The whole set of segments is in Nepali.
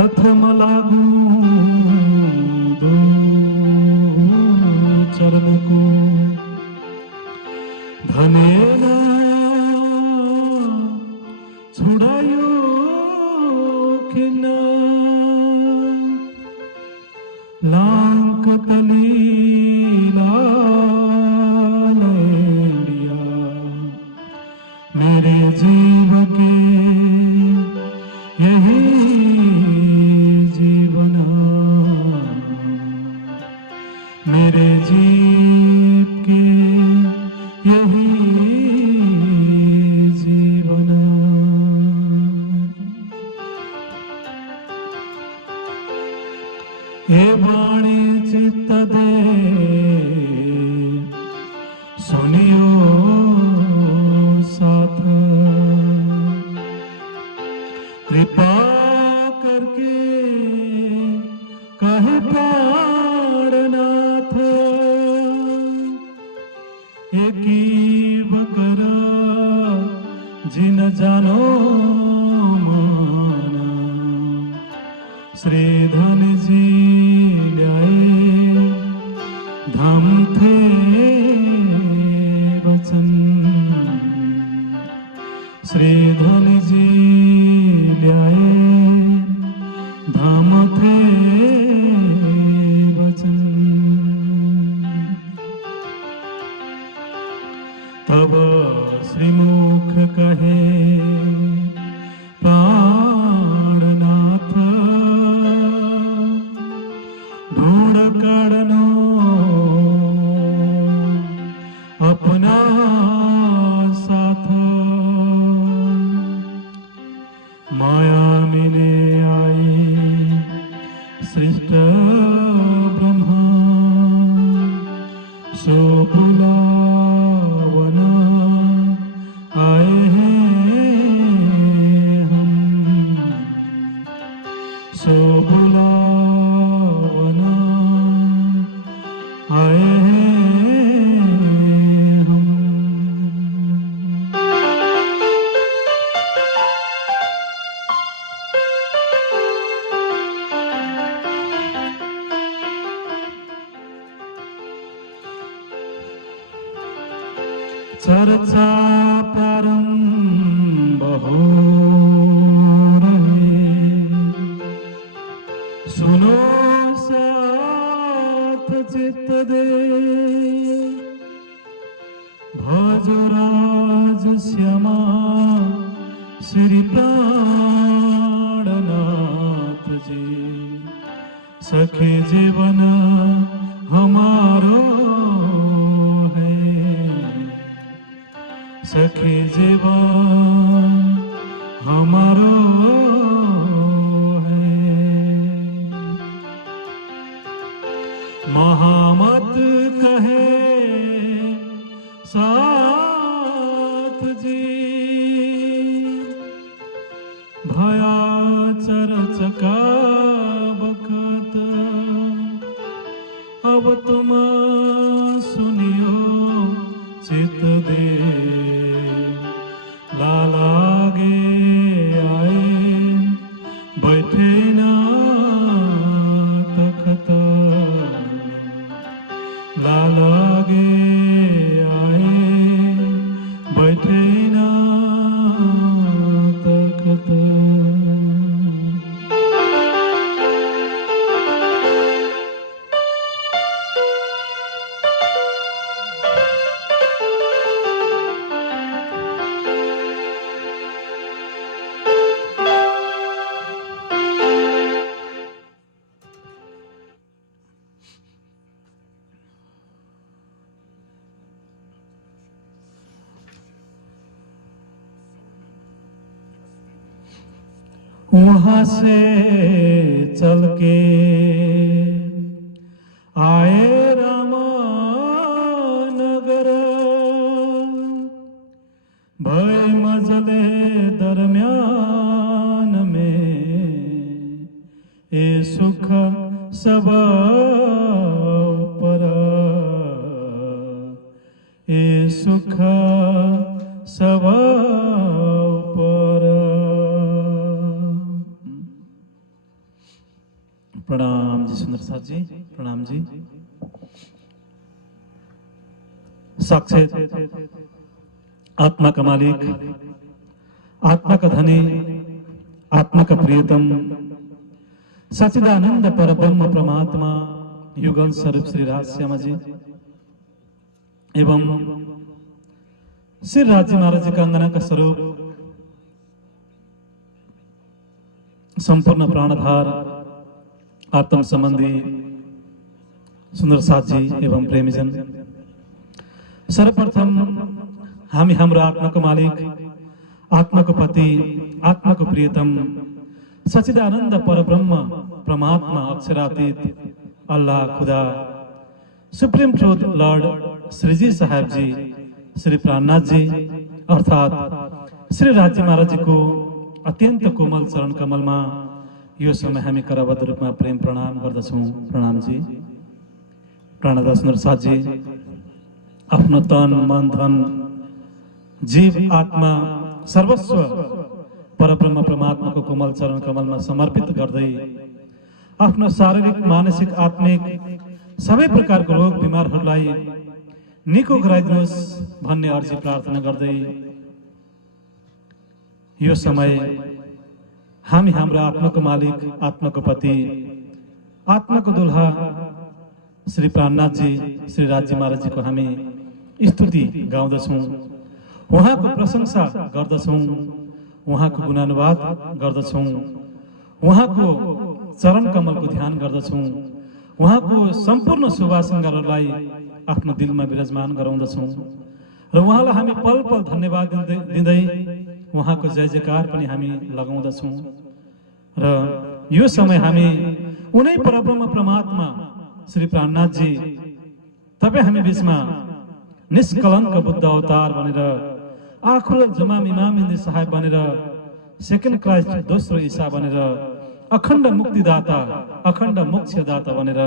प्रथम लागू दो चरण को धनेला छुड़ायो कि न लांक तलीला लेलिया मेरे जीव के यही जीवन मेरे जीव के यही जीवन हे वाणी चित्त दे सुनियो साथ कृपा करके कहे प्राणनाथ एकीव कर जिन जानो माना श्रीधन जी न्याय धाम थे वचन श्रीधन जी न्याय धाम थे वचन तब श्रीमुख कहे प्राणनाथ ढूंढ काढ़नो अपना साथ माया मिले आई सृष्ट ब्रह्मा सो बुलावन आए हैं हम सो बुलावन आए हैं हम चर्चा प्रारंभ हो रही सुनो साथ चित्त दे भजो राज श्यामा श्री प्राणनाथ जी सखे जीवन हमारो सखे जीवन हमारो है महामत कहे साथ जी भया चरच का बखत अब तुम सुनियो चित दे लागे आए बैठे ना तखत लागे आए बैठे ना तखत वहां से चल के आए रामनगर भय मजले दरम्यान में ये सुख सब पर ये सुख सब पर प्रणाम जी सुंदर साथ जी, प्रणाम जी। साक्षात आत्मा का मालिक, आत्मा का धनी, आत्मा का प्रियतम, सच्चिदानंद परब्रह्म परमात्मा युगल स्वरूप श्री राजश्याम जी एवं श्री राज्य महाराज जी का अंगना का स्वरूप संपूर्ण प्राणधार आत्म संबंधी सुंदर साथ जी एवं प्रेमीजन, सर्वप्रथम हामी हाम्रो आत्मा को मालिक, आत्मा को पति, आत्मा को प्रियतम, सच्चिदानंद परब्रह्म परमात्मा अक्षरातीत अल्लाह खुदा सुप्रीम ट्रूथ लॉर्ड श्री जी साहब जी श्री प्राणनाथ जी अर्थात श्री राज्य महाराज जी को अत्यंत कोमल चरण कमल में यो समय हामी कराबद्ध रूप में प्रेम प्रणाम गर्दछौं। प्रणाम जी। प्राणदास नरसाथ जी आफ्नो तन मन धन जीव आत्मा सर्वस्व परब्रह्म परमात्मा को कोमल चरण कमल में समर्पित गर्दै आफ्नो शारीरिक मानसिक आत्मिक सबै प्रकारको रोग बिमारहरूलाई निको गराइदिनुहोस् भन्ने अर्जी प्रार्थना गर्दै यो समय हामी हाम्रो आत्माको मालिक, आत्माको पति, आत्माको दुल्हा श्री प्राणनाथ जी श्री राज्य महाराज जी को हामी स्तुति गाउँदछौं, उहाँको प्रशंसा गर्दछौं, उहाँको गुणानुवाद गर्दछौं, उहाँको चरण कमलको ध्यान गर्दछौं, उहाँको सम्पूर्ण शोभा श्रृङ्गारहरूलाई आफ्नो दिलमा विराजमान गराउँदछौं र उहाँलाई हामी पल पल धन्यवाद दिँदै उहाँको जय जयकार पनि हामी लगाउँदछौं। र यो समय हामी उनै परब्रह्म परमात्मा श्री प्राणनाथ जी तपाईँ हामी बीचमा निष्कलङ्क बुद्ध अवतार बनेर आखुर जमाम इमाम हिन्दी साहेब बनेर सेकेन्ड क्राइस्ट दोस्रो ईसा बनेर अखण्ड मुक्तिदाता अखण्ड मोक्षदाता बनेर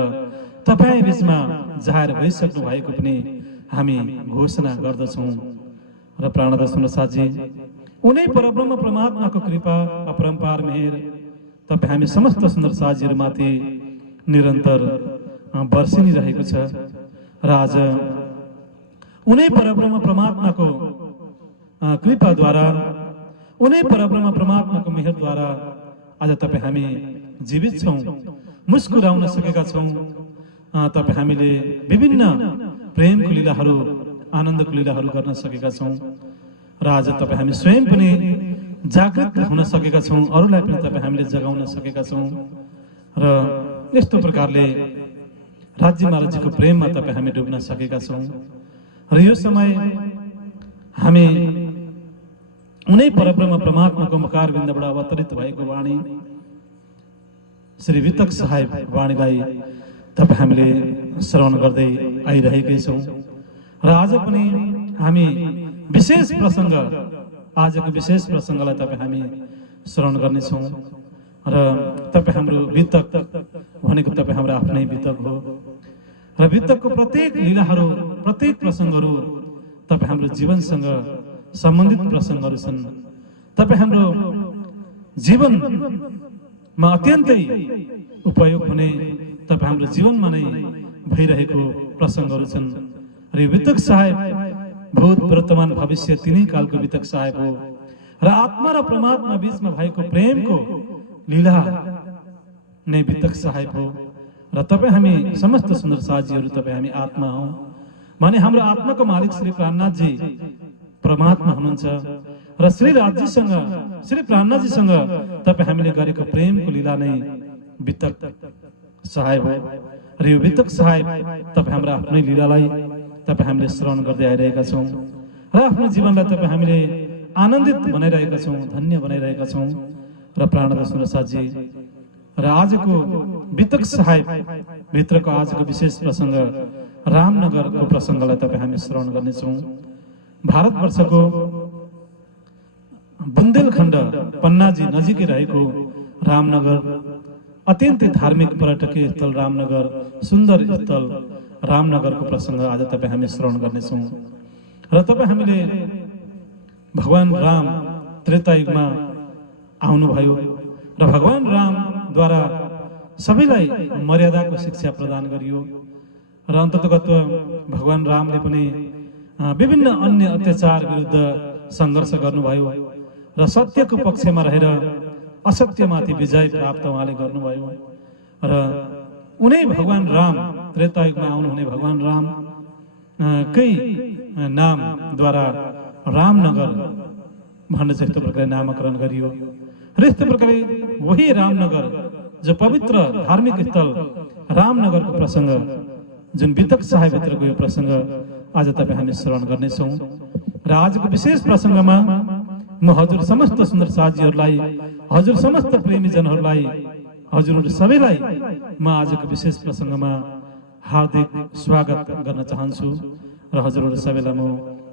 तपाईँ बीचमा जाहेर भइसक्नु भएको पनि हामी घोषणा गर्दछौं। र प्राणदास नरसाथ जी उनै परब्रह्म परमात्माको कृपा अपरम्पार मेहेर तपाईँ हामी समस्त सुन्दर साथीहरूमाथि निरन्तर बर्सिनी रहेको छ र आज उनै परब्रह्म परमात्माको कृपाद्वारा उनै परब्रह्म परमात्माको मेहेरद्वारा आज तपाईँ हामी जीवित छौं, मुस्कुराउन सकेका छौं। तपाईँ हामीले विभिन्न प्रेमको लीलाहरू आनन्दको लीलाहरू गर्न सकेका छौं र आज तपाईँ हामी स्वयं पनि जागृत हुन सकेका छौं, अरूलाई पनि तपाईँ हामीले जगाउन सकेका छौं र यस्तो प्रकारले राज्य महाराजजीको प्रेममा तपाईँ हामी डुब्न सकेका छौं। र यो समय हामी उनै परब्रह्म परमात्माको मुखारविन्दबाट अवतरित भएको वाणी श्री वितक साहेब वाणीलाई तपाईँ हामीले श्रवण गर्दै आइरहेकै छौं र आज पनि हामी विशेष प्रसंग आजको विशेष प्रसंगलाई तपाईँ हामी श्रवण गर्नेछौं र तपाईँ हाम्रो वितक भनेको तपाईँ हाम्रो आफ्नै वितक हो र वितकको प्रत्येक लीलाहरू प्रत्येक प्रसंगहरू तपाईँ हाम्रो जीवनसँग सम्बन्धित प्रसंगहरू छन्। तपाईँ हाम्रो जीवनमा अत्यन्तै उपयोग हुने तपाईँ हाम्रो जीवनमा नै भइरहेको प्रसंगहरू छन् र यो वितक साहेब भूत वर्तमान भविष्य तिनै कालको वितक साहेब हो र आत्मा र परमात्मा बीचमा भएको प्रेमको लीला नै वितक साहेब हो र तपाईँ हामी समस्त सुन्दर साथीहरू तपाईँ हामी आत्मा हौ भने हाम्रो आत्माको मालिक श्री प्राणनाथ जी परमात्मा हुनुहुन्छ र श्री राज्यसँग श्री प्राणनाथ जीसँग तपाईँ हामीले गरेको प्रेमको लीला नै वितक साहेब हो र यो वितक साहेब तपाईँ हाम्रो आफ्नै लीलालाई तपाईँ हामीले श्रवण गर्दै आइरहेका छौं र आफ्नो जीवनलाई तपाईँ हामीले आनन्दित बनाइरहेका छौं, धन्य बनाइरहेका छौं। र प्राणदास नरसाथ जी र आजको वितक साहेब भित्रको आजको विशेष प्रसंग रामनगरको प्रसंगलाई तपाईँ हामी श्रवण गर्नेछौं। भारतवर्षको बुन्देलखण्ड पन्नाजी नजिकै रहेको रामनगर अत्यन्तै धार्मिक पर्यटकीय स्थल रामनगर, सुन्दर स्थल रामनगरको प्रसंग आज तपाईँ हामी श्रवण गर्नेछौं र तपाईँ हामीले भगवान राम त्रेता युगमा आउनुभयो र भगवान रामद्वारा सबैलाई मर्यादाको शिक्षा प्रदान गरियो र अन्ततगत भगवान रामले पनि विभिन्न अन्य अत्याचार विरुद्ध सङ्घर्ष गर्नुभयो र सत्यको पक्षमा रहेर असत्यमाथि विजय प्राप्त उहाँले गर्नुभयो र उनै भगवान राम त्रेतायुगमा आउनुहुने भगवान राम कै नामद्वारा रामनगर भन्ने चाहिँ यस्तो प्रकारले नामकरण गरियो र यस्तो प्रकारले वही रामनगर जो पवित्र धार्मिक स्थल रामनगरको प्रसङ्ग जुन वितक साहिबभित्रको यो प्रसङ्ग आज तपाईँ हामी श्रवण गर्नेछौँ र आजको विशेष प्रसङ्गमा म हजुर समस्त सुन्दर साथीहरूलाई हजुर समस्त प्रेमीजनहरूलाई हजुरहरू सबैलाई म आजको विशेष प्रसङ्गमा हार्दिक स्वागत गर्न चाहन्छु र हजुरहरू सबैलाई म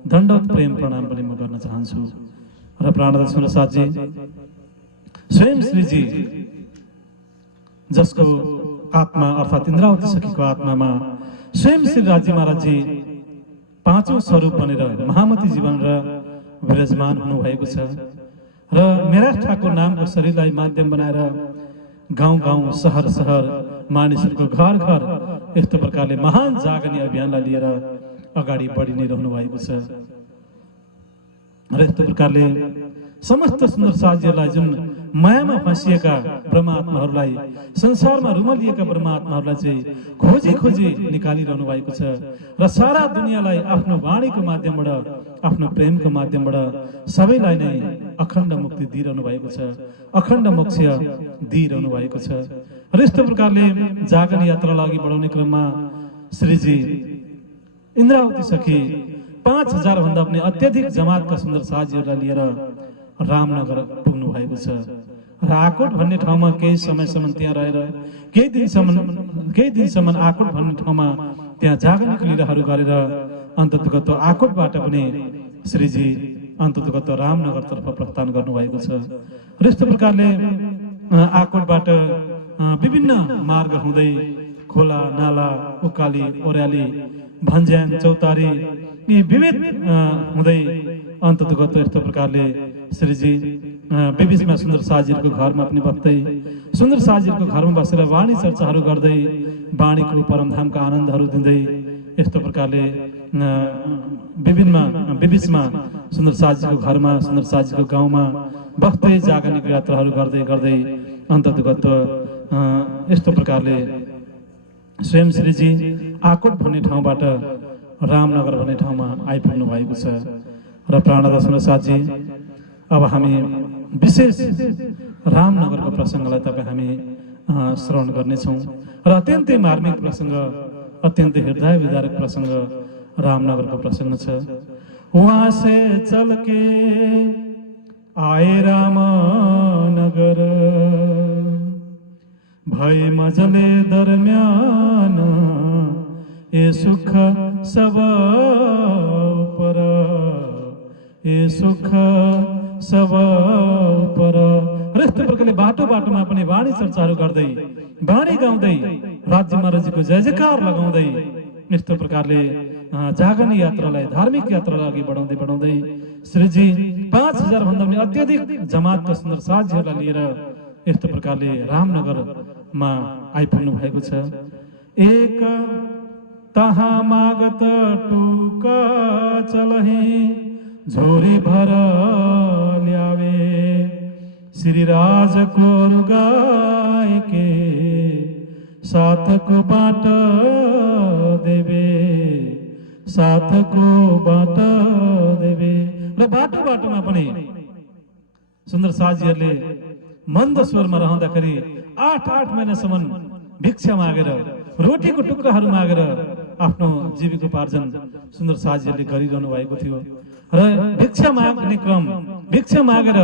दण्डवत प्रेम प्रणाम पनि म गर्न चाहन्छु र प्राणनाथ सुन्दर साथजी स्वयं श्रीजी जसको आत्मा अर्थात् इन्द्रावती सखीको आत्मामा स्वयं श्री राज्य महाराजजी पाँचौं स्वरूप बनेर महामती जीवन र विराजमान हुनुभएको छ र मेरा ठाकुर नामको शरीरलाई माध्यम बनाएर गाउँ गाउँ सहर सहर मानिसहरूको घर घर यस्तो प्रकारले महान जागनी अभियानलाई लिएर अगाडि बढि नै रहनु भएको छ र यस्तो प्रकारले समस्त सुन्दर साथीहरूलाई जुन मायामा फँसिएका ब्रह्मात्माहरूलाई संसारमा रुमलिएका ब्रह्मात्माहरूलाई चाहिँ खोजी खोजी निकालिरहनु भएको छ र सारा दुनियाँलाई आफ्नो वाणीको माध्यमबाट आफ्नो प्रेमको माध्यमबाट सबैलाई नै अखण्ड मुक्ति दिइरहनु भएको छ अखण्ड मोक्ष दिइरहनु भएको छ र यस्तो प्रकारले जागरण यात्रालाई अघि बढाउने क्रममा श्रीजी इन्द्रावती सखी 5000 भन्दा पनि अत्यधिक जमातका सुन्दर साथीहरूलाई लिएर रामनगर पुग्नु भएको छ र आकोट भन्ने ठाउँमा केही समयसम्म त्यहाँ रहेर केही दिनसम्म आकोट भन्ने ठाउँमा त्यहाँ जागरणको लीलाहरू गरेर अन्ततगत आकोटबाट पनि श्रीजी अन्ततगत रामनगरतर्फ प्रस्थान गर्नुभएको छ र यस्तो प्रकारले आकोटबाट विभिन्न मार्ग हुँदै खोला नाला उकाली ओर्याली भन्ज्याङ चौतारी यी विविध हुँदै अन्ततगत यस्तो प्रकारले श्रीजी विभिन्न सुन्दर साजीहरूको घरमा पनि बस्दै सुन्दर साजीहरूको घरमा बसेर वाणी चर्चाहरू गर्दै वाणीको परमधामका आनन्दहरू दिँदै यस्तो प्रकारले विभिन्न सुन्दर साजीको घरमा सुन्दर साजीको गाउँमा बस्दै जागरणिक यात्राहरू गर्दै गर्दै अन्ततगत यस्तो प्रकारले स्वयं श्रीजी आकोट भन्ने ठाउँबाट रामनगर भन्ने ठाउँमा आइपुग्नु भएको छ र प्राणनाथ सुन्दर साथी अब हामी विशेष रामनगरको प्रसङ्गलाई तपाईँ हामी श्रवण गर्नेछौँ र अत्यन्तै मार्मिक प्रसङ्ग अत्यन्तै हृदय विदारक प्रसङ्ग रामनगरको प्रसङ्ग छ वहाँ से चल के आए रामनगर भई मजले दरम्यान ए सुख सब पर ए सुख सब पर यस्तो प्रकारले बाटो बाटोमा पनि वाणी चर्चाहरू गर्दै वाणी गाउँदै राज्य महाराजजीको जय जयकार लगाउँदै यस्तो प्रकारले जागरण यात्रालाई धार्मिक यात्रालाई अघि बढाउँदै बढाउँदै श्रीजी 5000 भन्दा पनि अत्यधिक जमातका सुन्दर साथीहरूलाई लिएर यस्तो प्रकारले रामनगरमा आइपुग्नु भएको छ एक तहाँ मागत टुक चलही झोरी भर ल्यावे श्री राज को रुगाए के साथ को बाट देवे साथ को बाट देवे र बाटो बाटोमा पनि सुन्दर साथीहरूले मन्द स्वरमा रहँदाखेरि 8 महिनासम्म भिक्षा मागेर रोटीको टुक्राहरू मागेर आफ्नो जीविकोपार्जन सुन्दर साथीहरूले गरिरहनु भएको थियो र भिक्षा माग्ने क्रम भिक्षा मागेर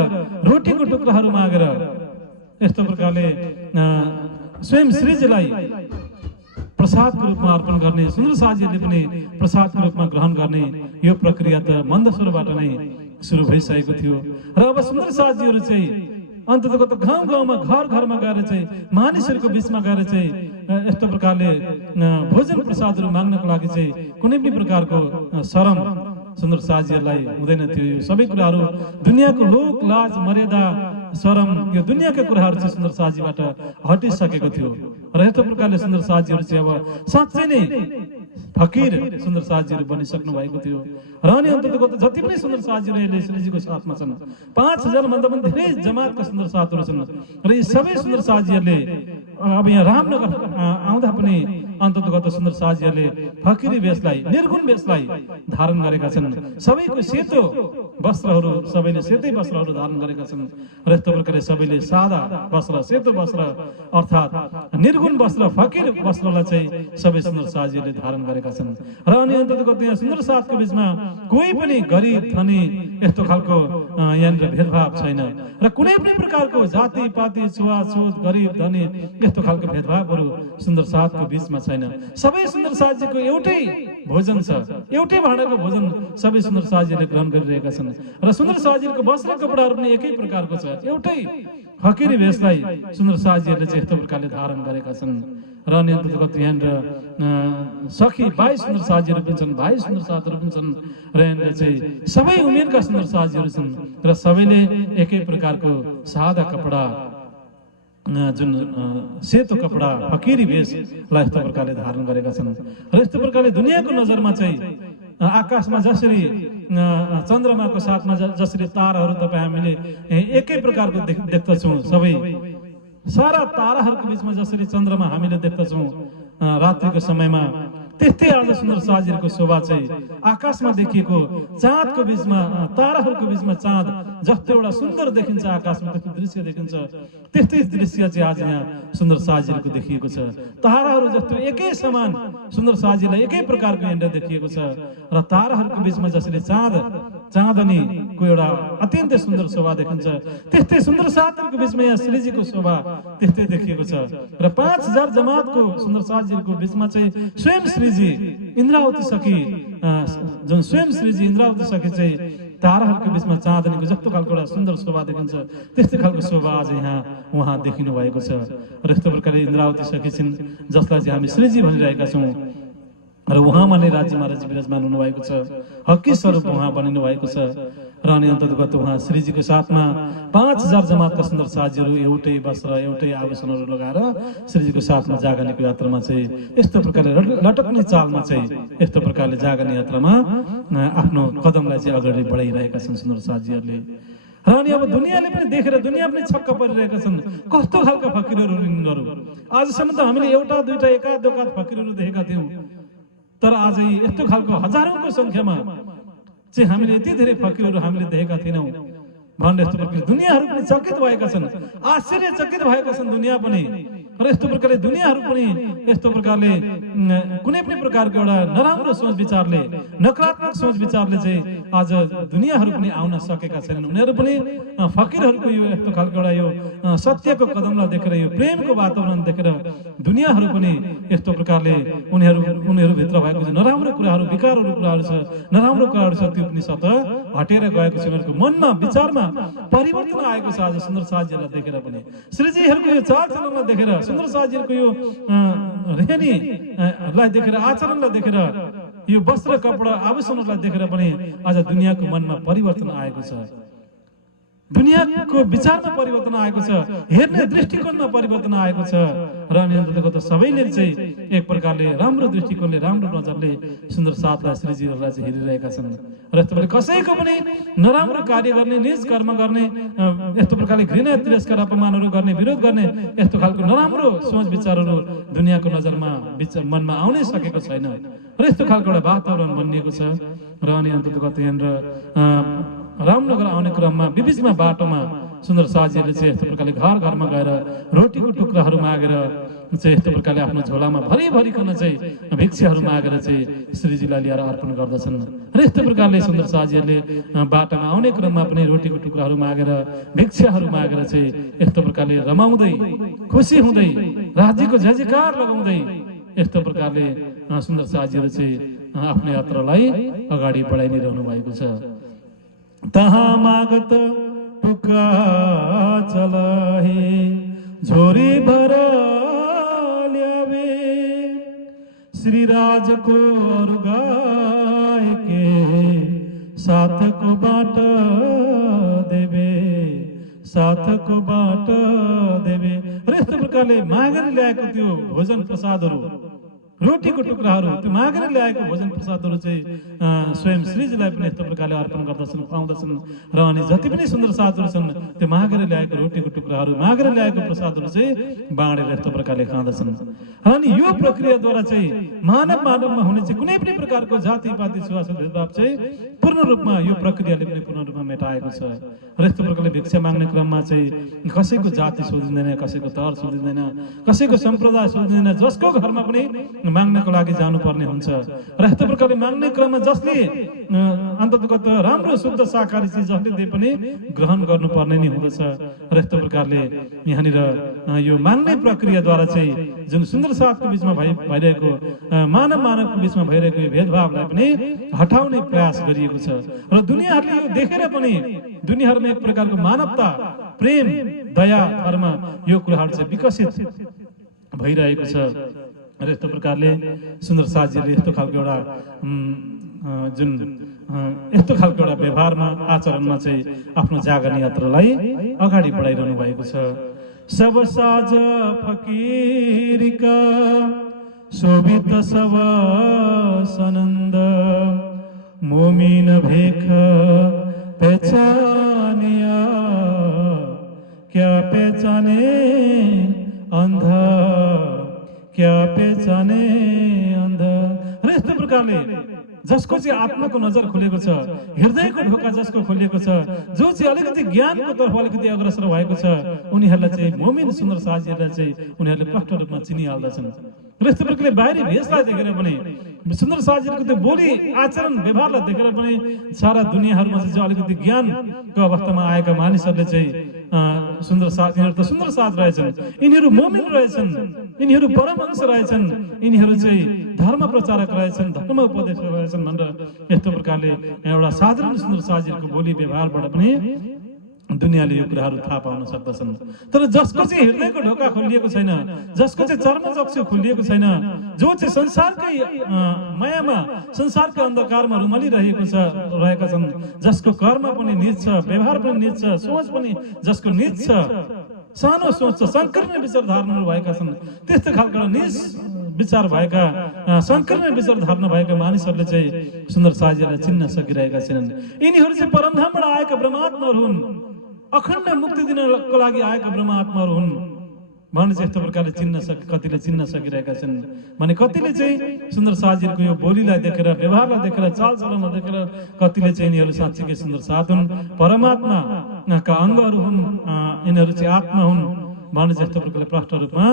रोटीको टुक्राहरू मागेर यस्तो प्रकारले स्वयं श्रीजीलाई प्रसादको रूपमा अर्पण गर्ने सुन्दर साथीहरूले पनि प्रसादको रूपमा ग्रहण गर्ने यो प्रक्रिया त मन्दस्वरबाट नै सुरु भइसकेको थियो र अब सुन्दर साथीहरू चाहिँ अन्ततगत गाउँ गाउँमा घर घरमा गएर चाहिँ मानिसहरूको बिचमा गएर चाहिँ यस्तो प्रकारले भोजन प्रसादहरू माग्नको लागि चाहिँ कुनै पनि प्रकारको शरम सुन्दर साथीहरूलाई हुँदैन थियो यो सबै कुराहरू दुनियाँको लोक लाज मर्यादा शरम यो दुनियाँका कुराहरू चाहिँ सुन्दर साजीबाट हटिसकेको थियो र यस्तो प्रकारले सुन्दर साजीहरू चाहिँ अब साँच्चै नै फकीर सुन्दर साजीहरू बनिसक्नु भएको थियो र अनि अन्ततको जति पनि सुन्दर साजीहरू अहिले श्रीजीको साथमा छन् 5000 भन्दा पनि धेरै जमातका सुन्दर साथहरू छन् र यी सबै सुन्दर साजीहरूले अब यहाँ रामनगर आउँदा पनि अन्ततगत सुन्दर साजीहरूले फकीरी वेशलाई निर्गुण वेशलाई धारण गरेका छन् सबैको सेतो वस्त्रहरू सबैले सेतै वस्त्रहरू धारण गरेका छन् र यस्तो प्रकारले सबैले सादा वस्त्र सेतो वस्त्र अर्थात् निर्गुण वस्त्र फकीर वस्त्रलाई चाहिँ सबै सुन्दर साजीहरूले धारण गरेका छन् र अनि अन्ततगत यहाँ सुन्दर साथको बीचमा कोही पनि गरिब धनी यस्तो खालको यहाँनिर भेदभाव छैन र कुनै पनि प्रकारको जाति पाति छुवाछुत गरिब धनी यस्तो खालको भेदभावहरू सुन्दर साथको बीचमा छैन सबै सुन्दर साथीको एउटै भोजन छ एउटै भाँडाको भोजन सबै सुन्दर साथीहरूले ग्रहण गरिरहेका छन् र सुन्दर साथीहरूको वस्त्र कपडाहरू पनि एकै प्रकारको छ एउटै फकीरी वेशलाई सुन्दर साथीहरूले चाहिँ यस्तो प्रकारले धारण गरेका छन् र अनि अन्तर्गत यहाँनिर सखी 22 सुन्दर साथीहरू पनि छन् 22 सुन्दर साथीहरू पनि छन् र यहाँनिर चाहिँ सबै उमेरका सुन्दर साथीहरू छन् र सबैले एकै प्रकारको सादा कपडा जुन सेतो कपडा फकीरी वेशलाई यस्तो प्रकारले धारण गरेका छन् र यस्तो प्रकारले दुनियाँको नजरमा चाहिँ आकाशमा जसरी चन्द्रमाको साथमा जसरी ताराहरू तपाईँ हामीले एकै प्रकारको देख्दछौँ सबै सारा ताराहरूको बीचमा जसरी चन्द्रमा हामीले देख्दछौँ रात्रिको समयमा त्यस्तै आज सुन्दर साजीहरूको शोभा चाहिँ आकाशमा देखिएको चाँदको बीचमा ताराहरूको बीचमा चाँद जस्तो एउटा सुन्दर देखिन्छ आकाशमा त्यस्तो दृश्य देखिन्छ त्यस्तै दृश्य चाहिँ आज यहाँ सुन्दर साजीहरूको देखिएको छ ताराहरू जस्तो एकै समान सुन्दर साजीलाई एकै प्रकारको यहाँनिर देखिएको छ र ताराहरूको बीचमा जसरी चाँदनीको एउटा अत्यन्तै सुन्दर शोभा देखिन्छ त्यस्तै सुन्दर साजीहरूको बीचमा यहाँ श्रीजीको शोभा त्यस्तै देखिएको छ र 5000 जमातको सुन्दर साजीहरूको बीचमा चाहिँ स्वयं श्रीजी इन्द्रावती सखी जुन स्वयं श्रीजी इन्द्रावती सखी चाहिँ ताराहरूको बीचमा चाँदनीको जस्तो खालको एउटा सुन्दर शोभा देखिन्छ त्यस्तै खालको शोभा आज यहाँ उहाँ देखिनु भएको छ र यस्तो प्रकारले इन्द्रावती सखी छिन् जसलाई चाहिँ हामी श्रीजी भनिरहेका छौँ र उहाँमा नै राज्य महाराज विराजमान हुनुभएको छ हक्की स्वरूप उहाँ बनिनु भएको छ र अनि अन्तर्गत उहाँ श्रीजीको साथमा 5000 जमातका सुन्दर साजीहरू एउटै वस्त्र एउटै आभूषणहरू लगाएर श्रीजीको साथमा जागनीको यात्रामा चाहिँ यस्तो प्रकारले लटक्ने चालमा चाहिँ यस्तो प्रकारले जागनी यात्रामा आफ्नो कदमलाई चाहिँ अगाडि बढाइरहेका छन् सुन्दर साजीहरूले र अनि अब दुनियाँले पनि देखेर दुनियाँ पनि छक्क परिरहेका छन् कस्तो खालका फकीरहरू यिनीहरू आजसम्म त हामीले एउटा दुईटा एकाध दोकान फकीरहरू देखेका थियौँ तर आज यस्तो खालको हजारौंको संख्यामा चाहिँ हामीले यति धेरै फकीरहरू हामीले देखेका थिएनौँ भन्ने यस्तो प्रकारले दुनियाँहरू पनि चकित भएका छन् आश्चर्यचकित भएका छन् दुनियाँ पनि र यस्तो प्रकारले दुनियाँहरू पनि यस्तो प्रकारले कुनै पनि प्रकारको एउटा नराम्रो सोच विचारले नकारात्मक सोच विचारले चाहिँ आज दुनियाँहरू पनि आउन सकेका छैनन् उनीहरू पनि फकीरहरूको यो यस्तो खालको एउटा यो सत्यको कदमलाई देखेर यो प्रेमको वातावरण देखेर दुनियाँहरू पनि यस्तो प्रकारले उनीहरू भित्र भएको छ नराम्रो कुराहरू विकारहरू कुराहरू छ नराम्रो कुराहरू छ त्यो पनि सत हटेर गएको छ उनीहरूको मनमा विचारमा परिवर्तन आएको छ आज सुन्दर साजीहरूलाई देखेर पनि श्रीजीहरूको यो चालचलनलाई देखेर सुन्दर साजीहरूको यो रेहनीलाई देखेर आचरणलाई देखेर यो वस्त्र कपडा आभूषणहरूलाई देखेर पनि आज दुनियाँको मनमा परिवर्तन आएको छ दुनियाँको विचारमा परिवर्तन आएको छ हेर्ने दृष्टिकोणमा परिवर्तन आएको छ र अनि अन्ततको त सबैले चाहिँ एक प्रकारले राम्रो दृष्टिकोणले राम्रो नजरले सुन्दर साथलाई श्रीजीहरूलाई चाहिँ हेरिरहेका छन् र यस्तो प्रकारले कसैको पनि नराम्रो कार्य गर्ने निज कर्म गर्ने यस्तो प्रकारले घृणा तिरस्कार अपमानहरू गर्ने विरोध गर्ने यस्तो खालको नराम्रो सोच विचारहरू दुनियाँको नजरमा मनमा आउनै सकेको छैन र यस्तो खालको एउटा वातावरण बनिएको छ र अनि अन्ततको यहाँनिर रामनगर आउने क्रममा बिचमा बाटोमा सुन्दर साजीहरूले चाहिँ यस्तो प्रकारले घर घरमा गएर रोटीको टुक्राहरू मागेर चाहिँ यस्तो प्रकारले आफ्नो झोलामा भरिभरिकन चाहिँ भिक्षाहरू मागेर चाहिँ श्रीजीलाई ल्याएर अर्पण गर्दछन् र यस्तो प्रकारले सुन्दर साजीहरूले बाटोमा आउने क्रममा पनि रोटीको टुक्राहरू मागेर भिक्षाहरू मागेर चाहिँ यस्तो प्रकारले रमाउँदै खुसी हुँदै राज्यको जयजयकार लगाउँदै यस्तो प्रकारले सुन्दर साजीहरू चाहिँ आफ्नो यात्रालाई अगाडि बढाइ नै रहनु भएको छ तहाँ मागत टुक्रा चलाहे झोरी भर ल्यावे श्री राज को और गाय के साथ को बाट देवे साथ प्रसादको बाट देवे। र यस्तो प्रकारले मागेर ल्याएको त्यो भोजन प्रसादहरू, रोटीको टुक्राहरू, त्यो मागेर ल्याएको भोजन प्रसादहरू चाहिँ स्वयं श्रीजीलाई पनि यस्तो प्रकारले अर्पण गर्दछन्, खुवाउँदछन्। र अनि जति पनि सुन्दर साथहरू छन् त्यो मागेर ल्याएको रोटीको टुक्राहरू, मागेर ल्याएको प्रसादहरू चाहिँ बाँडेर यस्तो प्रकारले खाँदछन्। अनि यो प्रक्रियाद्वारा चाहिँ मानव मानवमा हुने चाहिँ कुनै पनि प्रकारको जातिपाती छुवाछुत भेदभाव चाहिँ पूर्ण रूपमा यो प्रक्रियाले पनि पूर्ण रूपमा मेटाएको छ। र यस्तो प्रकारले भिक्षा माग्ने क्रममा चाहिँ कसैको जाति सोधिँदैन, कसैको तहर सोधिँदैन, कसैको सम्प्रदाय सोधिँदैन, जसको घरमा पनि माग्नको लागि जानुपर्ने हुन्छ। र यस्तो प्रकारले माग्ने क्रममा जसले अन्ततगत राम्रो शुद्ध शाकाहारी चिज जसले दिए पनि ग्रहण गर्नुपर्ने नै हुँदछ। र यस्तो प्रकारले यहाँनिर यो माग्ने प्रक्रियाद्वारा चाहिँ जुन सुन्दर साथको बिचमा भइरहेको मानव मानवको बिचमा भइरहेको यो भेदभावलाई पनि हटाउने प्रयास गरिएको छ। र दुनियाँहरूले यो देखेर पनि दुनियाँहरूमा एक प्रकारको मानवता, प्रेम, दया, धर्म यो कुराहरू चाहिँ विकसित भइरहेको छ। र यस्तो प्रकारले सुन्दर साथजीले यस्तो खालको एउटा जुन यस्तो खालको एउटा व्यवहारमा, आचरणमा चाहिँ आफ्नो जागरण यात्रालाई अगाडि बढाइरहनु भएको छ। सब साज फकीरिका शोभित सब सनन्द, मोमिन भेख पहचानिया, क्या पहचाने अंधा, क्या पहचाने अंधा। र यस्तो प्रकारले जसको चाहिँ आत्माको नजर खुलेको छ, हृदयको ढोका जसको खोलिएको छ, जो चाहिँ अलिकति ज्ञानको तर्फ अलिकति अग्रसर भएको छ, उनीहरूलाई चाहिँ मोमिन सुन्दर साथीहरूलाई चाहिँ उनीहरूले प्रष्ट रूपमा चिनिहाल्दछन्। र यस्तो प्रकारले बाहिरी भेषलाई देखेर पनि, सुन्दर साथीहरूको त्यो बोली आचरण व्यवहारलाई देखेर पनि सारा दुनियाँहरूमा चाहिँ अलिकति ज्ञानको अवस्थामा आएका मानिसहरूले चाहिँ सुन्दर साथ, यिनीहरू त सुन्दर साथ रहेछन्, यिनीहरू मोमिन रहेछन्, यिनीहरू परमहंस रहेछन्, यिनीहरू चाहिँ धर्म प्रचारक रहेछन्, धर्म उपदेशक रहेछन् भनेर यस्तो प्रकारले एउटा साधारण सुन्दर साथीहरूको बोली व्यवहारबाट पनि दुनियाँले यो कुराहरू थाहा पाउन सक्दछन्। तर जसको चाहिँ हृदयको ढोका खोलिएको छैन, जसको चाहिँ चर्मचक्षु खोलिएको छैन, जो चाहिँ संसारकै मायामा, संसारकै अन्धकारमा रहेका छन्, जसको कर्म पनि नीच छ, व्यवहार पनि नीच छ, सोच पनि जसको नीच छ, सानो सोच छ, संकीर्ण विचारधाराहरू भएका छन्, त्यस्तो खालको नीच विचार भएका, संकीर्ण विचार धारणा भएका मानिसहरूले चाहिँ सुन्दर साथीहरूलाई चिन्न सकिरहेका छैनन्। यिनीहरू चाहिँ परमधामबाट आएका ब्रह्मात्माहरू हुन्, अखण्ड मुक्ति दिनको लागि आएका ब्रह्मात्माहरू हुन् भने चाहिँ यस्तो प्रकारले कतिले चिन्न सकिरहेका छन् भने कतिले चाहिँ सुन्दर साथीहरूको यो बोलीलाई देखेर, व्यवहारलाई देखेर, चालचलनलाई देखेर कतिले चाहिँ यिनीहरू साँच्चीकै सुन्दर साथ हुन्, परमात्माका अङ्गहरू हुन्, यिनीहरू चाहिँ आत्मा हुन् भने चाहिँ यस्तो प्रकारले प्रष्ट रूपमा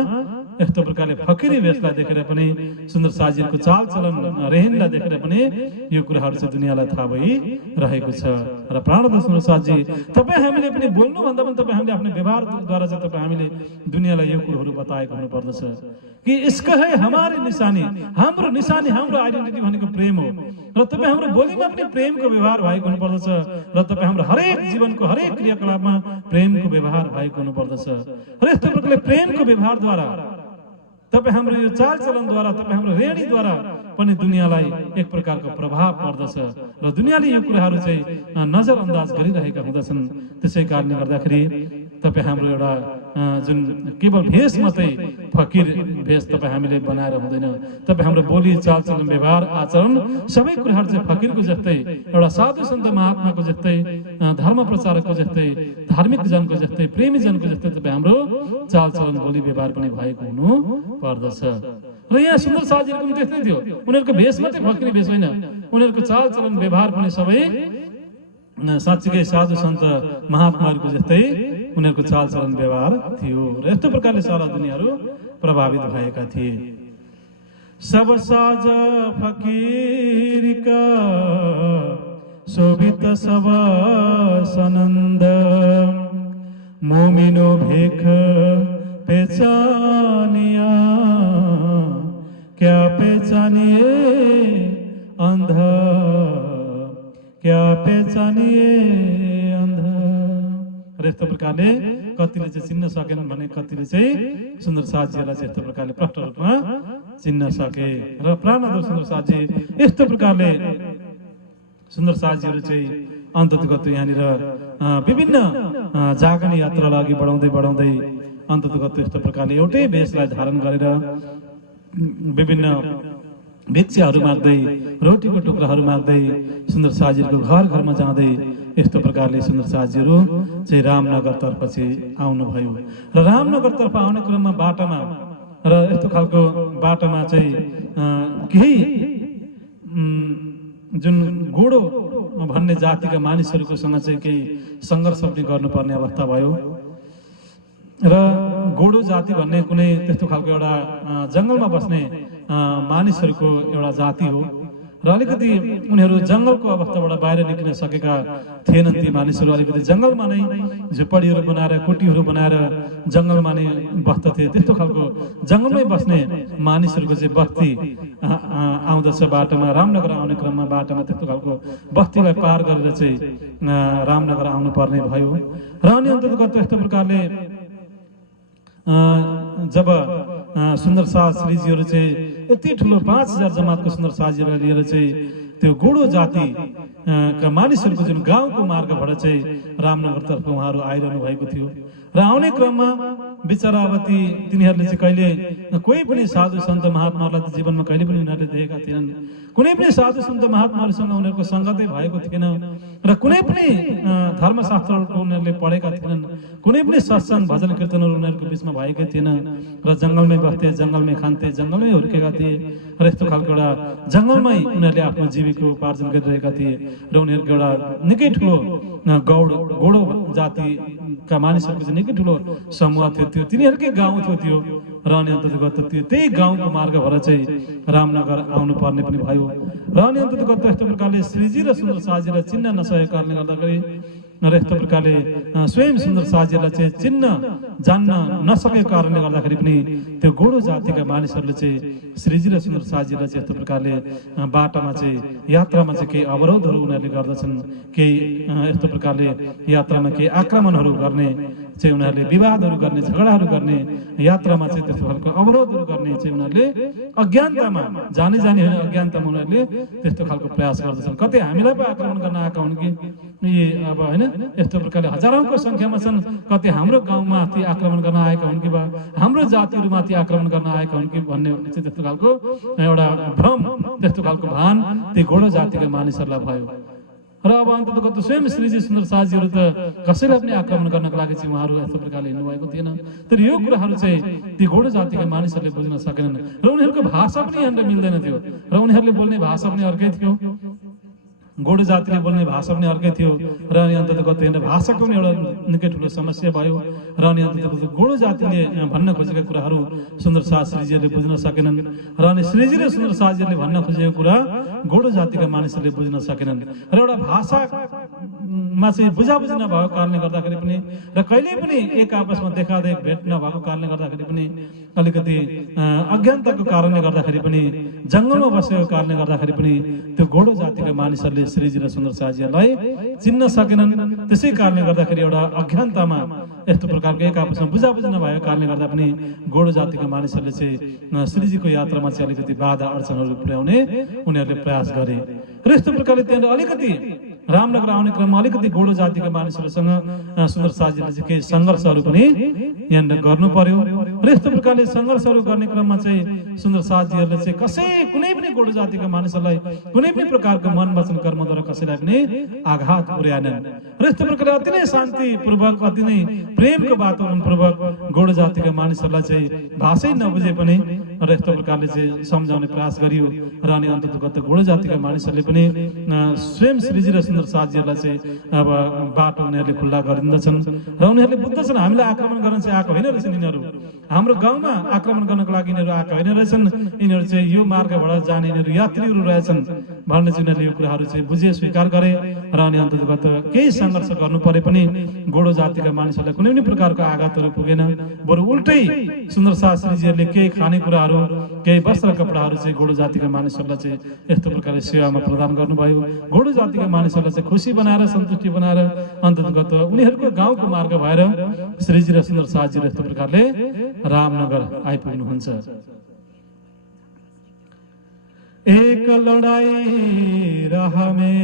यस्तो प्रकारले फकिरी वेशलाई देखेर पनि, सुन्दर साथीहरूको चालचलन रेहेनलाई देखेर पनि यो कुराहरू चाहिँ दुनियाँलाई थाहा भइरहेको छ। र प्राणद सुन्दर साथी, तपाईँ हामीले पनि बोल्नुभन्दा पनि तपाईँ हामीले आफ्नो व्यवहारद्वारा चाहिँ तपाईँ हामीले दुनियाँलाई यो कुरोहरू बताएको हुनुपर्दछ कि इसका है हमारी निशानी, हाम्रो निशानी, हाम्रो आइडेन्टिटी भनेको प्रेम हो। र तपाईँ हाम्रो बोलीमा पनि प्रेमको व्यवहार भएको हुनुपर्दछ, र तपाईँ हाम्रो हरेक जीवनको हरेक क्रियाकलापमा प्रेमको व्यवहार भएको हुनुपर्दछ। र यस्तो प्रकारले प्रेमको व्यवहारद्वारा, तपाईँ हाम्रो यो चालचलनद्वारा, तपाईँ हाम्रो रेणीद्वारा पनि दुनियाँलाई एक प्रकारको प्रभाव पर्दछ र दुनियाँले यो कुराहरू चाहिँ नजरअन्दाज गरिरहेका हुँदछन्। त्यसै कारणले गर्दाखेरि तपाईँ हाम्रो एउटा जुन केवल भेष मात्रै फकीर भेष तपाईँ हामीले बनाएर हुँदैन, तपाईँ हाम्रो बोली चालचलन व्यवहार आचरण सबै कुराहरू चाहिँ फकीरको जस्तै, एउटा साधु सन्त महात्माको जस्तै, धर्म प्रचारकको जस्तै, धार्मिक जनको जस्तै, प्रेमी जनको जस्तै तपाईँ हाम्रो चालचलन बोली व्यवहार पनि भएको हुनु पर्दछ। र यहाँ सुन्दर साथीहरूको पनि त्यस्तै थियो, उनीहरूको भेष मात्रै फकीर भेष होइन, उनीहरूको चालचलन व्यवहार पनि सबै साँच्चीकै साधु सन्त महात्माहरूको जस्तै उनीहरूको चालचलन व्यवहार थियो। र यस्तो प्रकारले सारा दुनियाँहरू प्रभावित भएका थिए। सब साज फकीरिका शोभित सब सनन्द, मोमिनो भेख पहचानिया, क्या पहचानिए अंधा, क्या पहचानिए अंधा। र यस्तो प्रकारले कतिले चाहिँ चिन्न सकेनन् भने कतिले चाहिँ सुन्दर साथीहरूलाई चाहिँ यस्तो प्रकारले प्रष्ट रूपमा चिन्न सके। र प्राणद सुन्दर साथी, यस्तो प्रकारले सुन्दर साथीहरू चाहिँ अन्ततगत यहाँनिर विभिन्न जागने यात्रालाई अघि बढाउँदै बढाउँदै अन्ततगत यस्तो प्रकारले एउटै वेशलाई धारण गरेर विभिन्न भिक्षाहरू माग्दै रोटीको टुक्राहरू माग्दै सुन्दर शाहजीको घर घरमा जाँदै यस्तो प्रकारले सुन्दर शाहजीहरू चाहिँ रामनगरतर्फ चाहिँ आउनुभयो र रामनगरतर्फ आउने क्रममा बाटोमा र यस्तो खालको बाटोमा चाहिँ केही जुन गोडो भन्ने जातिका मानिसहरूको सँग चाहिँ केही सङ्घर्ष पनि गर्नुपर्ने अवस्था भयो र गोडो जाति भन्ने कुनै त्यस्तो खालको एउटा जङ्गलमा बस्ने मानिसहरूको एउटा जाति हो र अलिकति उनीहरू जङ्गलको अवस्थाबाट बाहिर निक्लिन सकेका थिएनन्। ती मानिसहरू अलिकति जङ्गलमा नै झुप्पडीहरू बनाएर कुटीहरू बनाएर जङ्गलमा नै बस्दथे। त्यस्तो खालको जङ्गलमै बस्ने मानिसहरूको चाहिँ बस्ती आउँदछ बाटोमा, रामनगर आउने क्रममा बाटोमा त्यस्तो खालको बस्तीलाई पार गरेर चाहिँ रामनगर आउनुपर्ने भयो र अनि अन्तर्गत यस्तो प्रकारले जब सुन्दर शाह श्रीजीहरू चाहिँ यति ठुलो 5000 जमातको सुन्दर शाहजीलाई लिएर चाहिँ त्यो गोडो जाति का मानिसहरूको जुन गाउँको मार्गबाट चाहिँ रामनगरतर्फ उहाँहरू आइरहनु भएको थियो र आउने क्रममा बिचरा अब तिनीहरूले चाहिँ कहिले कोही पनि साधु सन्त महात्माहरूलाई त जीवनमा कहिले पनि उनीहरूले देखेका थिएनन्। कुनै पनि साधु सन्त महात्माहरूसँग उनीहरूको सङ्गतै भएको थिएन र कुनै पनि धर्मशास्त्रहरूको उनीहरूले पढेका थिएनन्। कुनै पनि सत्सङ्ग भजन कीर्तनहरू उनीहरूको बिचमा भएकै थिएन र जङ्गलमै बस्थे, जङ्गलमै खान्थे, जङ्गलमै हुर्केका थिए र यस्तो खालको एउटा जङ्गलमै उनीहरूले आफ्नो जीविकोपार्जन गरिरहेका थिए र उनीहरूको एउटा निकै ठुलो गोडो जातिका मानिसहरूको चाहिँ निकै ठुलो समूह थियो। त्यो तिनीहरूकै गाउँ थियो त्यो र अनि अन्तर्गत त्यही गाउँको मार्गबाट चाहिँ रामनगर आउनु पर्ने पनि भयो र अनि अन्तर्गत यस्तो प्रकारले श्रीजी र सुन्दर शाहजीलाई चिन्न नसकेको कारणले गर्दाखेरि र यस्तो प्रकारले स्वयं सुन्दर शाहजीलाई चाहिँ चिन्न जान्न नसकेको कारणले गर्दाखेरि पनि त्यो गोडो जातिका मानिसहरूले चाहिँ श्रीजी र सुन्दर शाहजीलाई चाहिँ यस्तो प्रकारले बाटोमा चाहिँ यात्रामा चाहिँ केही अवरोधहरू उनीहरूले गर्दछन्, केही यस्तो प्रकारले यात्रामा केही आक्रमणहरू गर्ने चाहिँ उनीहरूले विवादहरू गर्ने, झगडाहरू गर्ने, यात्रामा चाहिँ त्यस्तो खालको अवरोधहरू गर्ने चाहिँ उनीहरूले अज्ञानतामा जाने अज्ञानतामा उनीहरूले त्यस्तो खालको प्रयास गर्दछन्। कतै हामीलाई पो आक्रमण गर्न आएका हुन् कि अब होइन, यस्तो प्रकारले हजारौंको संख्यामा छन्, कतै हाम्रो गाउँमाथि आक्रमण गर्न आएका हुन् कि बा हाम्रो जातिहरूमाथि आक्रमण गर्न आएका हुन् कि भन्ने चाहिँ त्यस्तो खालको एउटा भ्रम, त्यस्तो खालको भान ती गोडो जातिका मानिसहरूलाई भयो र अब अन्ततगत स्वयं श्रीजी सुन्दर शाहजीहरू त कसैलाई पनि आक्रमण गर्नको लागि चाहिँ उहाँहरू यस्तो प्रकारले हिँड्नुभएको थिएन। तर यो कुराहरू चाहिँ ती गोडो जातिका मानिसहरूले बुझ्न सकेनन् र उनीहरूको भाषा पनि यहाँनिर मिल्दैन थियो र उनीहरूले बोल्ने भाषा पनि अर्कै थियो, गोडो जातिले बोल्ने भाषा पनि अर्कै थियो र अनि अन्ततगत यहाँनिर भाषाको पनि एउटा निकै ठुलो समस्या भयो र अनि अन्ततगत गोडो जातिले भन्न खोजेका कुराहरू सुन्दर शाह श्रीजीहरूले बुझ्न सकेनन् र अनि श्रीजी र सुन्दर शाहजीहरूले भन्न खोजेको कुरा गोडो जातिका मानिसहरूले बुझ्न सकेनन् र एउटा भाषामा चाहिँ बुझाबुझी नभएको कारणले गर्दाखेरि पनि र कहिले पनि एक आपसमा देखादेख भेट नभएको कारणले गर्दाखेरि पनि अलिकति अज्ञानताको कारणले गर्दाखेरि पनि जङ्गलमा बसेको कारणले गर्दाखेरि पनि त्यो गोडो जातिका मानिसहरूले श्रीजी र सुन्दर शाहजीलाई चिन्न सकेनन्। त्यसै कारणले गर्दाखेरि एउटा अज्ञानतामा यस्तो प्रकारको एक आपसमा बुझाबुझी नभएको कारणले गर्दा पनि गोडो जातिका मानिसहरूले चाहिँ श्रीजीको यात्रामा चाहिँ अलिकति बाधा अडचनहरू पुर्याउने उनीहरूले प्रयास गरे र यस्तो प्रकारले त्यहाँनिर अलिकति रामनगर आउने क्रममा अलिकति गोडो जातिका मानिसहरूसँग सुन्दर शाहजीले चाहिँ केही सङ्घर्षहरू पनि यहाँनिर गर्नु पर्यो र यस्तो प्रकारले सङ्घर्षहरू गर्ने क्रममा चाहिँ सुन्दर शाहजीहरूले चाहिँ कुनै पनि गोडो जातिका मानिसहरूलाई कुनै पनि प्रकारको मन वचन कर्मद्वारा कसैलाई पनि आघात पुर्याएनन् र यस्तो प्रकारले अति नै शान्तिपूर्वक अति नै प्रेमको वातावरणपूर्वक गोडो जातिका मानिसहरूलाई चाहिँ भाषै नबुझे पनि र यस्तो प्रकारले चाहिँ सम्झाउने प्रयास गरियो र अनि अन्ततगत गोडो जातिका मानिसहरूले पनि स्वयं श्रीजी र सुन्दर शाहजीहरूलाई चाहिँ अब बाटो उनीहरूले खुल्ला गरिदिँदछन् र उनीहरूले बुझ्दछन् हामीलाई आक्रमण गर्न चाहिँ आएको होइन रहेछन् यिनीहरू, हाम्रो गाउँमा आक्रमण गर्नको लागि यिनीहरू आएका होइन रहेछन्, यिनीहरू चाहिँ यो मार्गबाट जाने यिनीहरू यात्रीहरू रहेछन् भन्ने चाहिँ उनीहरूले यो कुराहरू चाहिँ बुझे, स्वीकार गरे र अनि अन्तर्गत केही सङ्घर्ष गर्नु परे पनि गोडो जातिका मानिसहरूलाई कुनै पनि प्रकारको आघातहरू पुगेन, बरु उल्टै सुन्दर शाह श्रीजीहरूले केही खानेकुराहरू, केही वस्त्र कपडाहरू चाहिँ गोडो जातिका मानिसहरूलाई चाहिँ यस्तो प्रकारले सेवामा प्रदान गर्नुभयो। गोडो जातिका मानिसहरूलाई चाहिँ खुसी बनाएर, सन्तुष्टि बनाएर अन्तर्गत उनीहरूको गाउँको मार्ग भएर श्रीजी र सुन्दर शाहजी यस्तो प्रकारले रामनगर आइपुग्नुहुन्छ। एक लड़ाई राह में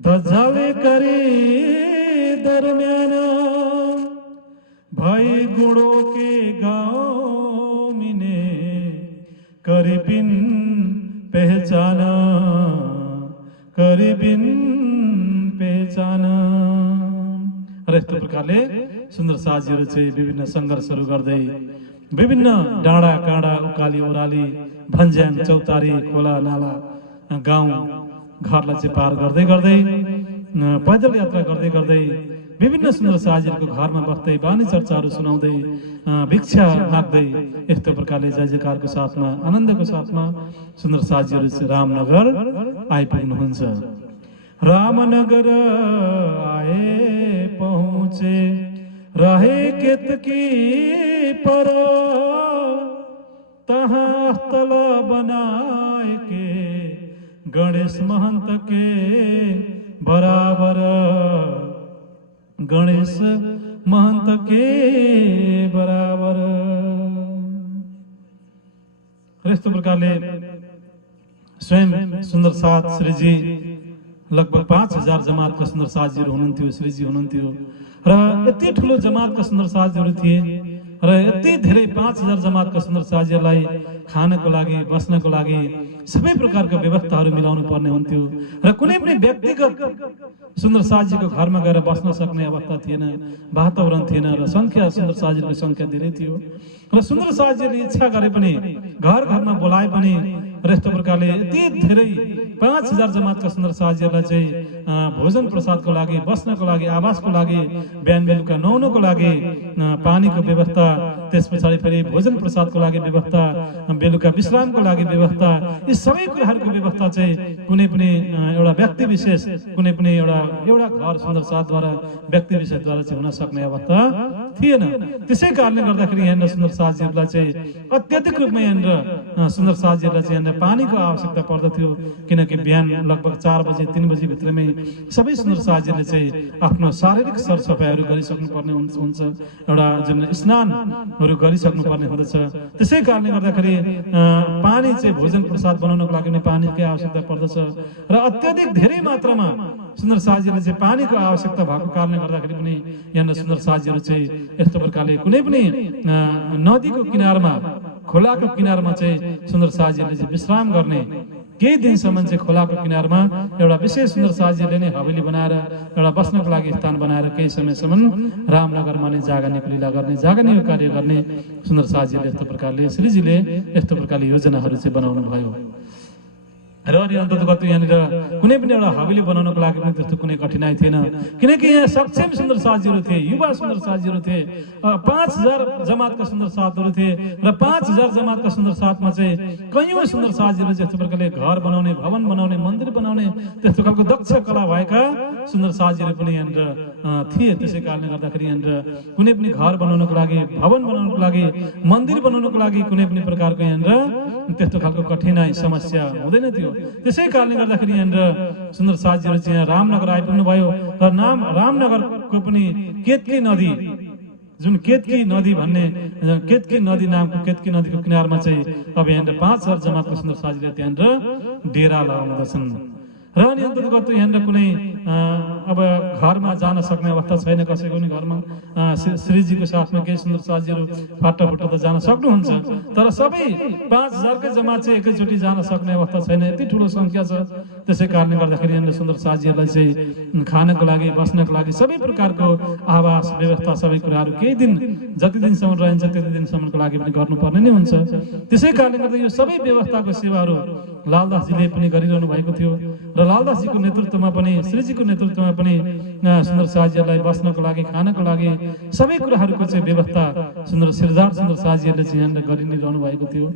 धजाले करी दरमियान भाई गुणों के गांव मिने करीबिन पहचाना करीबिन पहचाना। र यस्तो प्रकारले सुन्दर साजीहरू चाहिँ विभिन्न सङ्घर्षहरू गर्दै विभिन्न डाँडा काँडा उकाली ओह्राली भन्ज्याङ चौतारी खोला नाला गाउँ घरलाई चाहिँ पार गर्दै गर्दै पैदल यात्रा गर्दै गर्दै विभिन्न सुन्दर साजीहरूको घरमा बस्दै बानी चर्चाहरू सुनाउँदै भिक्षा माग्दै यस्तो प्रकारले जय जयकारको साथमा आनन्दको साथमा सुन्दर साजीहरू चाहिँ रामनगर आइपुग्नुहुन्छ। रामनगर आए पहुँचे रहे केतकी पर तहाँ स्थल बनाए के गणेश महंत के बराबर गणेश महंत के बराबर। यस्तो प्रकारले स्वयं सुन्दर साथ श्रीजी लगभग 5000 जमातका सुन्दर साथीहरू हुनुहुन्थ्यो, श्रीजी हुनुहुन्थ्यो र यति ठुलो जमातका सुन्दर साथीहरू थिए र यति धेरै 5000 जमातका सुन्दर साथीहरूलाई खानको लागि बस्नको लागि सबै प्रकारको व्यवस्थाहरू मिलाउनु पर्ने हुन्थ्यो र कुनै पनि व्यक्तिगत सुन्दर साथीको घरमा गएर बस्न सक्ने अवस्था थिएन, वातावरण थिएन र संख्या सुन्दर साथीहरूको संख्या धेरै थियो र सुन्दर साथीहरूले इच्छा गरे पनि घर घरमा बोलाए पनि र यस्तो प्रकारले यति धेरै 5000 जमातका सुन्दर साथीहरूलाई चाहिँ भोजन प्रसादको लागि बस्नको लागि आवासको लागि बिहान बेलुका नुहाउनको लागि पानीको व्यवस्था त्यस पछाडि फेरि भोजन प्रसादको लागि व्यवस्था बेलुका विश्रामको लागि व्यवस्था यी सबै कुराहरूको व्यवस्था चाहिँ कुनै पनि एउटा व्यक्ति विशेष कुनै पनि एउटा घर सुन्दर साथद्वारा व्यक्ति विशेषद्वारा चाहिँ हुन सक्ने अवस्था थिएन। त्यसै कारणले गर्दाखेरि यहाँनिर सुन्दर साथीहरूलाई चाहिँ अत्यधिक रूपमा यहाँनिर सुन्दर साथीहरूलाई चाहिँ यहाँनिर पानीको आवश्यकता पर्दथ्यो किनकि बिहान लगभग 4 बजे 3 बजे भित्रमै सबै सुन्दर साथीहरूले चाहिँ आफ्नो शारीरिक सरसफाइहरू गरिसक्नु पर्ने हुन्छ, एउटा जुन स्नानहरू गरिसक्नु पर्ने हुँदछ। त्यसै कारणले गर्दाखेरि पानी चाहिँ भोजन प्रसाद बनाउनको लागि पनि पानीकै आवश्यकता पर्दछ र अत्यधिक धेरै मात्रामा सुन्दर साथीहरूले चाहिँ पानीको आवश्यकता भएको कारणले गर्दाखेरि पनि यहाँनिर सुन्दर साथीहरू चाहिँ यस्तो प्रकारले कुनै पनि नदीको किनारमा खोलाको किनारमा चाहिँ सुन्दर साथीहरूले चाहिँ विश्राम गर्ने केही दिनसम्म चाहिँ खोलाको किनारमा एउटा विशेष सुन्दर साथीहरूले नै हवेली बनाएर एउटा बस्नको लागि स्थान बनाएर केही समयसम्म रामनगरमा नै जागानीको लीला गर्ने जागानीको कार्य गर्ने सुन्दर साथीहरूले यस्तो प्रकारले श्रीजीले यस्तो प्रकारले योजनाहरू चाहिँ बनाउनु भयो र अन्ततगत यहाँनिर कुनै पनि एउटा हवेली बनाउनको लागि पनि त्यस्तो कुनै कठिनाइ थिएन किनकि यहाँ सक्षम सुन्दर साथीहरू थिए, युवा सुन्दर साथीहरू थिए, 5000 जमातका सुन्दर साथहरू थिए र 5000 जमातका सुन्दर साथमा चाहिँ कयौं सुन्दर साथीहरू यस्तो प्रकारले घर बनाउने, भवन बनाउने, मन्दिर बनाउने त्यस्तो खालको दक्ष कला भएका सुन्दर साथीहरू पनि यहाँनिर थिए। त्यसै कारणले गर्दाखेरि यहाँनिर कुनै पनि घर बनाउनको लागि, भवन बनाउनको लागि, मन्दिर बनाउनको लागि कुनै पनि प्रकारको यहाँनिर त्यस्तो खालको कठिनाइ समस्या हुँदैन थियो। त्यसै कारणले गर्दाखेरि यहाँनिर सुन्दर साथीहरू चाहिँ यहाँ रामनगर आइपुग्नु भयो र रामनगरको पनि केतकी नदी जुन केतकी नदी भन्ने केतकी नदी नामको केतकी नदीको किनारमा चाहिँ अब यहाँनिर 5000 जमातका सुन्दर साथीहरूले त्यहाँनिर डेरा लगाउँदछन् र अनि अन्तर्गत यहाँनिर कुनै अब घरमा जान सक्ने अवस्था छैन कसैको पनि घरमा श्रीजीको साथमा केही सुन्दर साथीहरू फाटाफुट्टा त जान सक्नुहुन्छ तर सबै 5000 कै जमात चाहिँ एकैचोटि जान सक्ने अवस्था छैन, यति ठुलो संख्या छ। त्यसै कारणले गर्दाखेरि यहाँनिर सुन्दर साथीहरूलाई चाहिँ खानको लागि बस्नको लागि सबै प्रकारको आवास व्यवस्था सबै कुराहरू केही दिन जति दिनसम्म रहन्छ त्यति दिनसम्मको लागि पनि गर्नुपर्ने नै हुन्छ। त्यसै कारणले गर्दा यो सबै व्यवस्थाको सेवाहरू लालदासजीले पनि गरिरहनु भएको थियो र लालदासजीको नेतृत्वमा पनि श्रीजीको नेतृत्वमा पनि सुन्दर साथीहरूलाई बस्नको लागि खानको लागि सबै कुराहरूको चाहिँ व्यवस्था सुन्दर साथीहरूले चाहिँ यहाँनिर गरि नै रहनु भएको थियो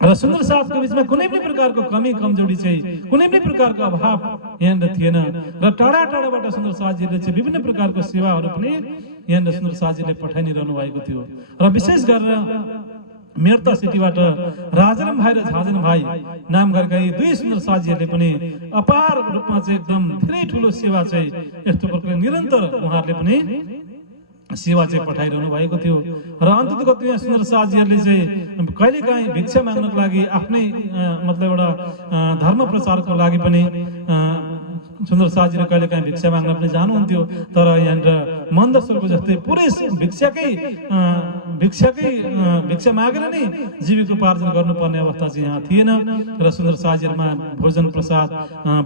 र सुन्दर साथको बिचमा कुनै पनि प्रकारको कमी कमजोरी चाहिँ कुनै पनि प्रकारको अभाव यहाँनिर थिएन र टाढा टाढाबाट सुन्दर साथीहरूले चाहिँ विभिन्न प्रकारको सेवाहरू पनि यहाँनिर सुन्दर साथीहरूले पठाइ नै रहनु भएको थियो र विशेष गरेर मेर्ता सिटीबाट राजाराम भाइ र झाजन भाइ नाम गरेका यी दुई सुन्दर साथीहरूले पनि अपार रूपमा चाहिँ एकदम धेरै ठुलो सेवा चाहिँ यस्तो प्रकारले निरन्तर उहाँहरूले पनि सेवा चाहिँ पठाइरहनु भएको थियो र अन्ततगत यहाँ सुन्दर साथीहरूले चाहिँ कहिलेकाहीँ भिक्षा माग्नको लागि आफ्नै मतलब एउटा धर्म प्रचारको लागि पनि सुन्दर साजीले कहिले काहीँ भिक्षा माग्न पनि जानुहुन्थ्यो, तर यहाँनिर मन्दसरको जस्तै पुरै भिक्षा मागेर नै जीविकोपार्जन गर्नुपर्ने अवस्था चाहिँ यहाँ थिएन र सुन्दर साजीहरूमा भोजन प्रसाद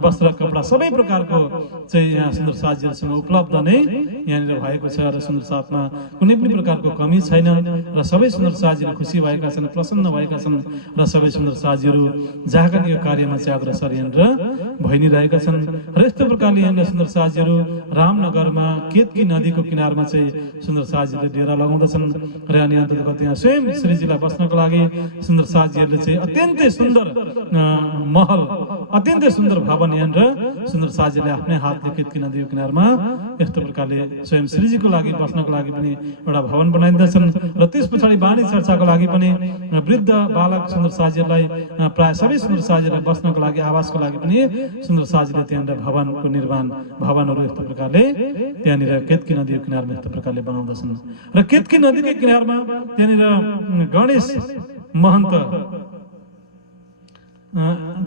वस्त्र कपडा सबै प्रकारको चाहिँ यहाँ सुन्दर साजीहरूसँग उपलब्ध नै यहाँनिर भएको छ र सुन्दर साथमा कुनै पनि प्रकारको कमी छैन र सबै सुन्दर साजीहरू खुसी भएका छन्, प्रसन्न भएका छन् र सबै सुन्दर साजीहरू जागरणीय कार्यमा चाहिँ अग्रसर यहाँनिर भइ नै रहेका छन् र यस्तो प्रकारले यहाँनिर सुन्दर साजीहरू रामनगरमा केतकी नदीको किनारमा चाहिँ सुन्दर साजीहरूले डेरा लगाउँदछन् र अनि अन्तर्गत यहाँ स्वयं श्रीजीलाई बस्नको लागि सुन्दर साजीहरूले चाहिँ अत्यन्तै सुन्दर महल, अत्यन्तै सुन्दर भवन यहाँनिर सुन्दर साजीले आफ्नै हातले केतकी नदीको किनारमा यस्तो प्रकारले स्वयं श्रीजीको लागि बस्नको लागि पनि एउटा भवन बनाइदिँदछन् र त्यस पछाडि वाणी चर्चाको लागि पनि वृद्ध बालक सुन्दर साजीहरूलाई प्राय सबै सुन्दर साजीहरूलाई बस्नको लागि आवासको लागि पनि सुन्दर साजीले त्यहाँनिर भवनको निर्माण भवनहरू यस्तो प्रकारले त्यहाँनिर केतकी नदीको किनारमा यस्तो प्रकारले बनाउँदछन् र केतकी नदीकै किनारमा त्यहाँनिर गणेश महन्त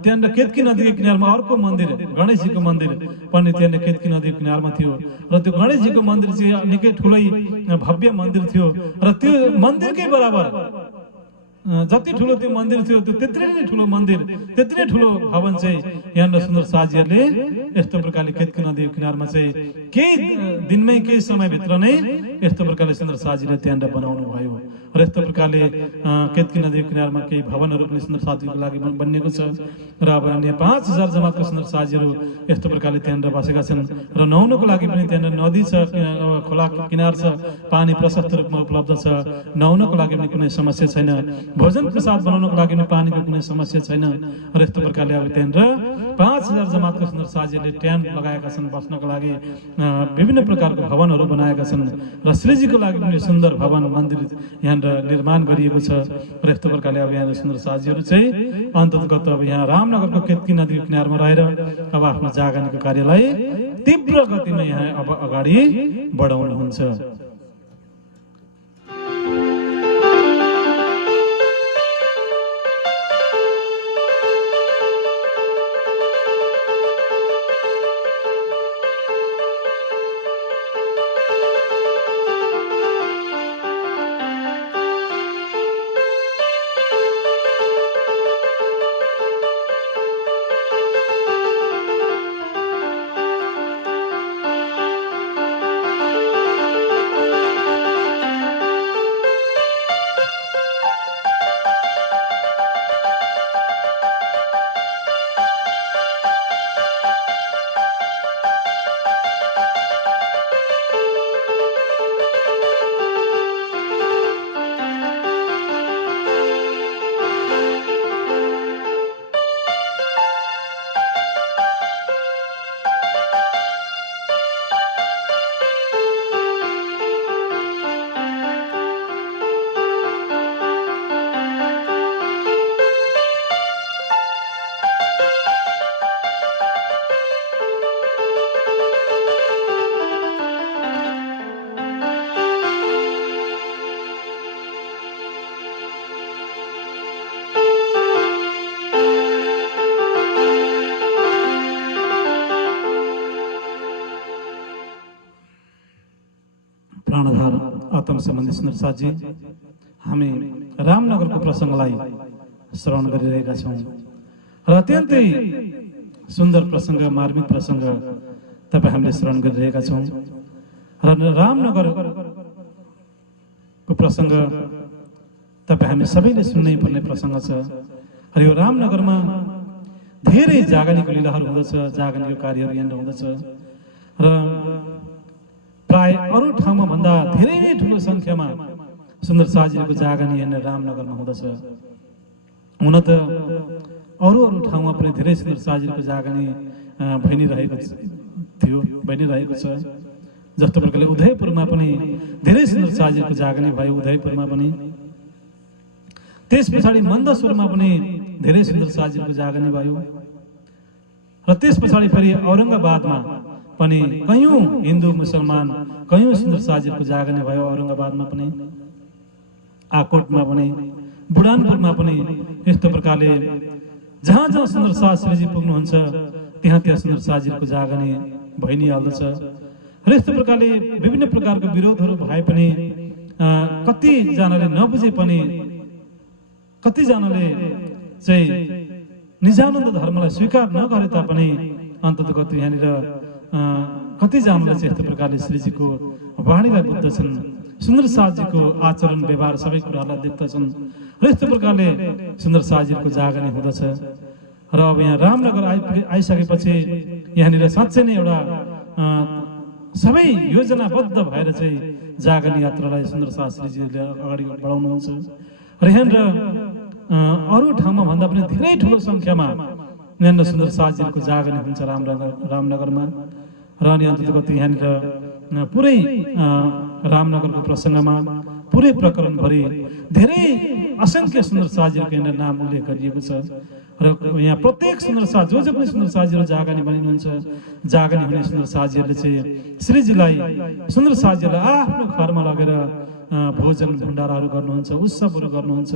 त्यहाँनिर केतकी नदीको किनारमा अर्को मन्दिर गणेशजीको मन्दिर पनि त्यहाँनिर केतकी नदीको किनारमा थियो र त्यो गणेशजीको मन्दिर चाहिँ निकै ठुलै भव्य मन्दिर थियो र त्यो मन्दिरकै बराबर जति ठुलो त्यो मन्दिर थियो त्यो त्यत्रै नै ठुलो मन्दिर, त्यति नै ठुलो भवन चाहिँ यहाँनिर सुन्दर साजीहरूले यस्तो प्रकारले केतकी नदीको किनारमा चाहिँ केही दिनमै केही समयभित्र नै यस्तो प्रकारले सुन्दर साजीले त्यहाँनिर बनाउनु भयो र यस्तो प्रकारले केतकी नदीको किनारमा केही भवनहरू पनि सुन्दर साजीको लागि बनिएको छ र अब अन्य 5000 जमातको सुन्दर साजीहरू यस्तो प्रकारले त्यहाँनिर बसेका छन् र नुहाउनको लागि पनि त्यहाँनिर नदी छ, खोला किनार छ, पानी प्रशस्त रूपमा उपलब्ध छ, नुहाउनको लागि पनि कुनै समस्या छैन, भोजन प्रसाद बनाउनको लागि पनि पानीको कुनै समस्या छैन र यस्तो प्रकारले अब त्यहाँनिर 5000 जमातको सुन्दर साजीहरूले ट्यान्ट लगाएका छन् बस्नको लागि, विभिन्न प्रकारको भवनहरू बनाएका छन् र श्रीजीको लागि पनि सुन्दर भवन मन्दिर यहाँनिर निर्माण गरिएको छ र यस्तो प्रकारले अब यहाँ सुन्दर साजीहरू चाहिँ अन्ततगत अब यहाँ रामनगरको केतकी नदीको किनारमा रहेर अब आफ्नो जागरणीको कार्यलाई तीव्र गतिमा यहाँ अब अगाडि बढाउनुहुन्छ। प्राणधार आत्म सम्बन्धी सुन्दर साजी, हामी रामनगरको प्रसङ्गलाई श्रवण गरिरहेका छौँ र अत्यन्तै सुन्दर प्रसङ्ग, मार्मिक प्रसङ्ग तपाईँ हामीले श्रवण गरिरहेका छौँ र रामनगरको प्रसङ्ग तपाईँ हामी सबैले सुन्नै पर्ने प्रसङ्ग छ र यो रामनगरमा धेरै जागरणीको लीलाहरू हुँदछ, जागरणीको कार्यहरू यहाँनिर हुँदछ र प्राय अरू ठाउँमा भन्दा धेरै नै ठुलो संख्यामा सुन्दर साजीहरूको जागरणी यहाँनिर रामनगरमा हुँदछ। हुन त अरू ठाउँमा पनि धेरै सुन्दर साजीहरूको जागरणी भइ नै रहेको छ। जस्तो प्रकारले उदयपुरमा पनि धेरै सुन्दर साजीहरूको जागरणी भयो, उदयपुरमा पनि। त्यस पछाडि मन्दसरमा पनि धेरै सुन्दर साजीहरूको जागरणी भयो र त्यस पछाडि फेरि औरङ्गाबादमा पनि कयौं हिन्दू मुसलमान कयौं सुन्दर साजीहरूको जागरणी भयो। औरङ्गाबादमा पनि, आकोटमा पनि, बुढानपुरमा पनि यस्तो प्रकारले जहाँ जहाँ सुन्दर साज श्रीजी पुग्नुहुन्छ त्यहाँ त्यहाँ सुन्दर साजीहरूको जागने भइ नै हाल्दछ। र यस्तो प्रकारले विभिन्न प्रकारको विरोधहरू भए पनि कतिजनाले नबुझे पनि कतिजनाले चाहिँ निजानन्द धर्मलाई स्वीकार नगरे तापनि अन्ततगत यहाँनिर कतिजनाले चाहिँ यस्तो प्रकारले श्रीजीको वाणीलाई बुझ्दछन्, सुन्दर साजीको आचरण व्यवहार सबै कुराहरूलाई देख्दछन् र यस्तो प्रकारले सुन्दर साजीहरूको जागने हुँदछ। र अब यहाँ रामनगर आइसकेपछि यहाँनिर साँच्चै नै एउटा सबै योजनाबद्ध भएर चाहिँ जागने यात्रालाई सुन्दर शास्त्रीजीले अगाडि बढाउनुहुन्छ। र यहाँनिर अरू ठाउँमा भन्दा पनि धेरै ठुलो सङ्ख्यामा यहाँनिर सुन्दर साजीहरूको जागने हुन्छ रामनगरमा। र अनि अन्ततगत यहाँनिर पुरै रामनगरको प्रसङ्गमा पुरै प्रकरणभरि धेरै असङ्ख्य सुन्दर साजीहरूको यहाँनिर नाम उल्लेख गरिएको छ। र यहाँ प्रत्येक सुन्दर साज जो पनि सुन्दर साजीहरू जागने बनिनुहुन्छ, जागने हुने सुन्दर साजीहरूले चाहिँ श्रीजीलाई सुन्दर साजीहरूलाई आफ्नो घरमा लगेर भोजन भण्डाराहरू गर्नुहुन्छ, उत्सवहरू गर्नुहुन्छ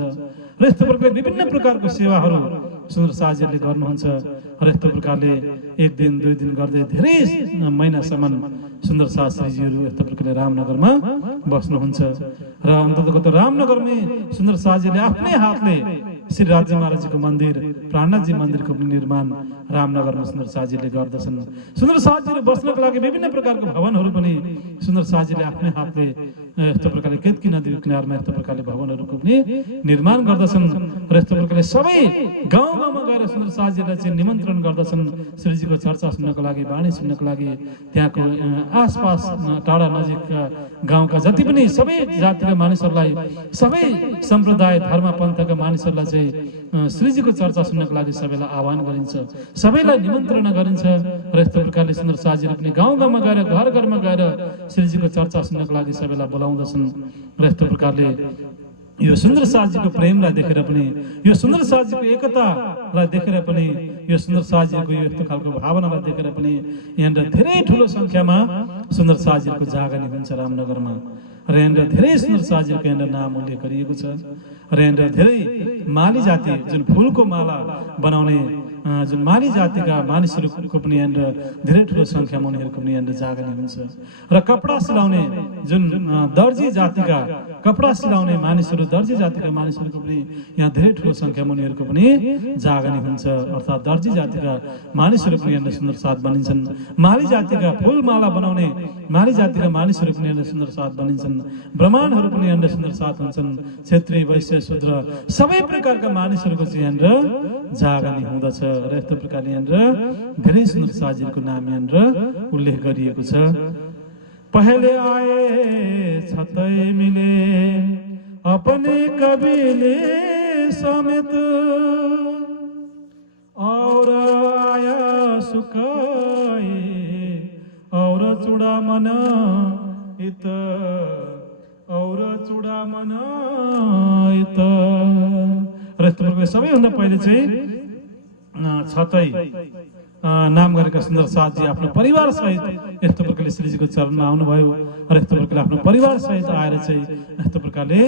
र यस्तो प्रकारले विभिन्न प्रकारको सेवाहरू सुन्दर साजीहरूले गर्नुहुन्छ। र यस्तो प्रकारले एक दिन दुई दिन गर्दै धेरै महिनासम्म सुन्दर शास्त्रीजीहरू यस्तो प्रकारले रामनगरमा बस्नुहुन्छ। र अन्ततगत रामनगरमै सुन्दर साजीले आफ्नै हातले श्री राज्य महाराजजीको मन्दिर प्राणनाथजी मन्दिरको निर्माण रामनगरमा सुन्दर साजीले गर्दछन्। सुन्दर साजीहरू बस्नको लागि विभिन्न प्रकारको भवनहरू पनि सुन्दर साजीले आफ्नै हातले यस्तो प्रकारले केतकी नदी किनारमा यस्तो प्रकारले भवनहरूको पनि निर्माण गर्दछन्। र यस्तो प्रकारले सबै गाउँ गाउँमा गएर सुन्दर साजीलाई चाहिँ निमन्त्रण गर्दछन् श्रीजीको चर्चा सुन्नको लागि, वाणी सुन्नको लागि। त्यहाँको आसपास टाढा नजिकका गाउँका जति पनि सबै जातिका मानिसहरूलाई, सबै सम्प्रदाय धर्म पन्थका मानिसहरूलाई चाहिँ श्रीजीको चर्चा सुन्नको लागि सबैलाई आह्वान गरिन्छ, सबैलाई निमन्त्रणा गरिन्छ। र यस्तो प्रकारले सुन्दर साजीले पनि गाउँ गाउँमा गएर घर घरमा गएर श्रीजीको चर्चा सुन्नको लागि सबैलाई बोलाउँदछन्। र यस्तो प्रकारले यो सुन्दर साजीको प्रेमलाई देखेर पनि, यो सुन्दर साजीको एकतालाई देखेर पनि, यो सुन्दर साजीको यो यस्तो खालको भावनालाई देखेर पनि यहाँनिर धेरै ठुलो सङ्ख्यामा सुन्दर साजीहरूको जागने हुन्छ रामनगरमा। र यहाँनिर धेरै सुन्दर साजीहरूको यहाँनिर नाम उल्लेख गरिएको छ। र यहाँनिर धेरै माली जाति जुन फुलको माला बनाउने जुन माली जातिका मानिसहरूको पनि यहाँनिर धेरै ठुलो सङ्ख्यामा उनीहरूको पनि यहाँनिर जागने हुन्छ। र कपडा सिलाउने जुन दर्जी जातिका कपडा सिलाउने मानिसहरू, दर्जी जातिका मानिसहरूको पनि यहाँ धेरै ठुलो सङ्ख्यामा उनीहरूको पनि जागने हुन्छ। अर्थात् दर्जी जातिका मानिसहरू पनि यहाँनिर सुन्दर साथ बनिन्छन्। माली जातिका फुलमाला बनाउने माली जातिका मानिसहरू पनि यहाँनिर सुन्दर साथ बनिन्छन्। ब्राह्मणहरू पनि यहाँनिर सुन्दर साथ हुन्छन्। क्षेत्रीय, वैश्य, शूद्र सबै प्रकारका मानिसहरूको चाहिँ यहाँनिर जागने हुँदछ। र यस्तो प्रकारले यहाँनिर धेरै सुन्दर साजीहरूको नाम यहाँनिर उल्लेख गरिएको छ। पहले आए छतै मिले अपने कबीले समेत, और आया सुकाए और चुड़ा मना इत, और चुड़ा मना इत। र यस्तो प्रकारले सबैभन्दा पहिले चाहिँ छतै नाम गरेका सुन्दर साथजी आफ्नो परिवार सहित यस्तो प्रकारले श्रीजीको चरणमा आउनुभयो। र यस्तो प्रकारले आफ्नो परिवार सहित आएर चाहिँ यस्तो प्रकारले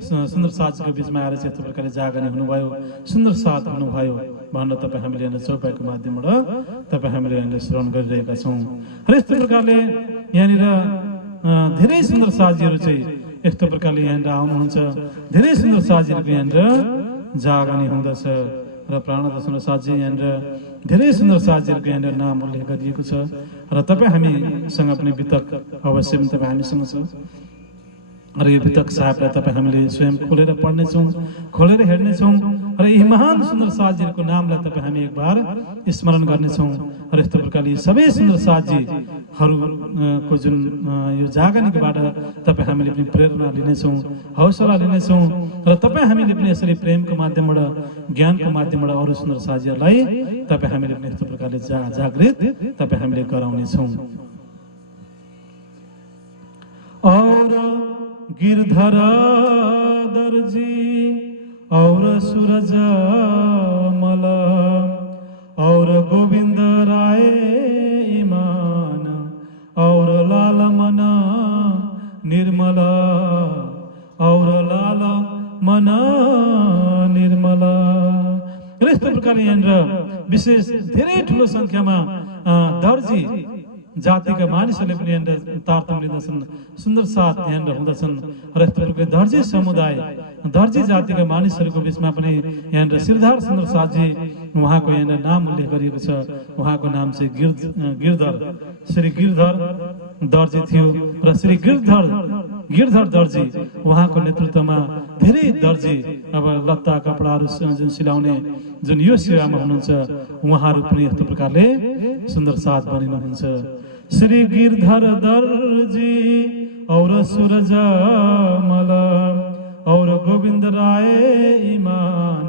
सुन्दर साथजीको बिचमा आएर चाहिँ यस्तो प्रकारले जागने हुनुभयो, सुन्दर साथ हुनुभयो भन्न तपाईँ हामीले यहाँनिर चौपाईको माध्यमबाट तपाईँ हामीले यहाँनिर श्रवण गरिरहेका छौँ। र यस्तो प्रकारले यहाँनिर धेरै सुन्दर साथजीहरू चाहिँ यस्तो प्रकारले यहाँनिर आउनुहुन्छ। धेरै सुन्दर साथजीहरूको यहाँनिर जागने हुँदछ। र प्राणनाथ सुन्दर साथजी यहाँनिर धेरै सुन्दर साथजीहरूको यहाँनिर नाम उल्लेख गरिएको छ। र तपाईँ हामीसँग पनि वितक अवश्य पनि तपाईँ हामीसँग छ। र यो वितक साहबलाई तपाईँ हामीले स्वयं खोलेर पढ्नेछौँ, खोलेर हेर्नेछौँ। र यी महान सुन्दर साथजीहरूको नामलाई तपाईँ हामी एक बार स्मरण गर्नेछौँ। र यस्तो प्रकारले सबै सुन्दर साथजीहरूको जुन यो जागनीबाट तपाईँ हामीले पनि प्रेरणा लिनेछौँ, हौसला लिनेछौँ। र तपाईँ हामीले पनि यसरी प्रेमको माध्यमबाट, ज्ञानको माध्यमबाट अरू सुन्दर साथीहरूलाई तपाईँ हामीले पनि यस्तो प्रकारले जागृत तपाईँ हामीले गराउनेछौँ। और गिरधर दर्जी और सूरज मल और गोविंद राय ईमान और लाल मना निर्मला और लाल मना निर्मला। यस्तो प्रकारले यहाँनिर विशेष धेरै ठुलो संख्यामा दर्जी जातिका मानिसहरूले पनि यहाँनिर तारतम्य लिँदछन्, सुन्दर साथ यहाँनिर हुँदछन्। र यस्तो प्रकारले दर्जी समुदाय, दर्जी जातिका मानिसहरूको बिचमा पनि यहाँनिर श्रीधर सुन्दर साथजी, उहाँको यहाँनिर नाम उल्लेख गरिएको छ। उहाँको नाम चाहिँ गिरधर, श्री गिरधर दर्जी थियो। र श्री गिरधर दर्जी उहाँको नेतृत्वमा धेरै दर्जी अब लत्ता कपडाहरू जुन सिलाउने जुन यो सेवामा हुनुहुन्छ, उहाँहरू पनि यस्तो प्रकारले सुन्दर साथ बनिनुहुन्छ। श्री गिरधर दर्जी और सूरज मल और गोविंद राय ईमान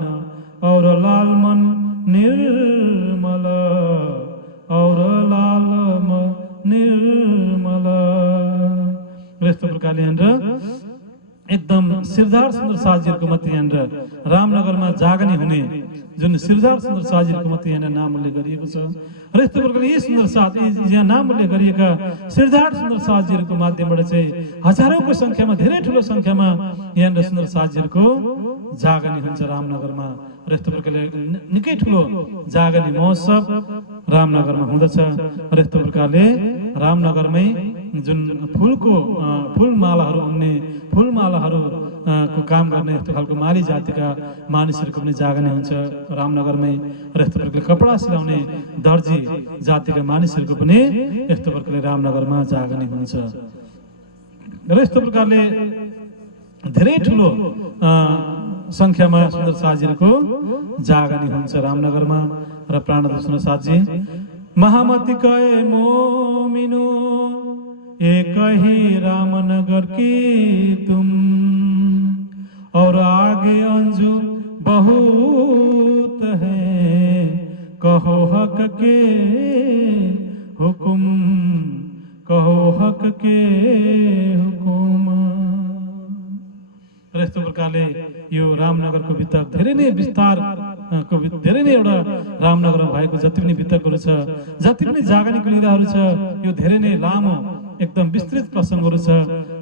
और लालमन निर्मल और लालमन निर्मल। यस्तो प्रकारले एकदम श्रीधर सुन्दर साथजीहरूको मात्रै यहाँनिर रामनगरमा जागनी हुने जुन श्रीधर सुन्दर साथजीहरूको मात्रै यहाँनिर नाम उल्लेख गरिएको छ। र यस्तो प्रकारले यी सुन्दर साथ, यहाँ नाम उल्लेख गरिएका श्रीधर सुन्दर साथजीहरूको माध्यमबाट चाहिँ हजारौंको संख्यामा, धेरै ठुलो संख्यामा यहाँनिर सुन्दर साथजीहरूको जागनी हुन्छ रामनगरमा। र यस्तो प्रकारले निकै ठुलो जागनी महोत्सव रामनगरमा हुँदछ। र यस्तो प्रकारले रामनगरमै जुन फुलमालाहरू उन्ने, फुलमालाहरू को काम गर्ने यस्तो खालको माली जातिका मानिसहरूको पनि जागनी हुन्छ रामनगरमै। र यस्तो प्रकारले कपडा सिलाउने दर्जी जातिका मानिसहरूको पनि यस्तो प्रकारले रामनगरमा जागनी हुन्छ। र यस्तो प्रकारले धेरै ठुलो संख्यामा सुन्दर साथजीहरूको जागनी हुन्छ रामनगरमा। र प्राणनाथ सुन्दर साथजी, महामती कहे मोमिनो एक ही रामनगर की तुम और आगे अंजू बहुत है, कहो हक के हुकुम, कहो हक के हुकुम। र यस्तो प्रकारले यो रामनगरको भित्ता धेरै नै विस्तार को धेरै नै एउटा रामनगरमा भएको जति पनि भित्ताहरू छ, जति पनि जागनीको लिलाहरू छ, यो धेरै नै लामो एकदम विस्तृत प्रसङ्गहरू छ।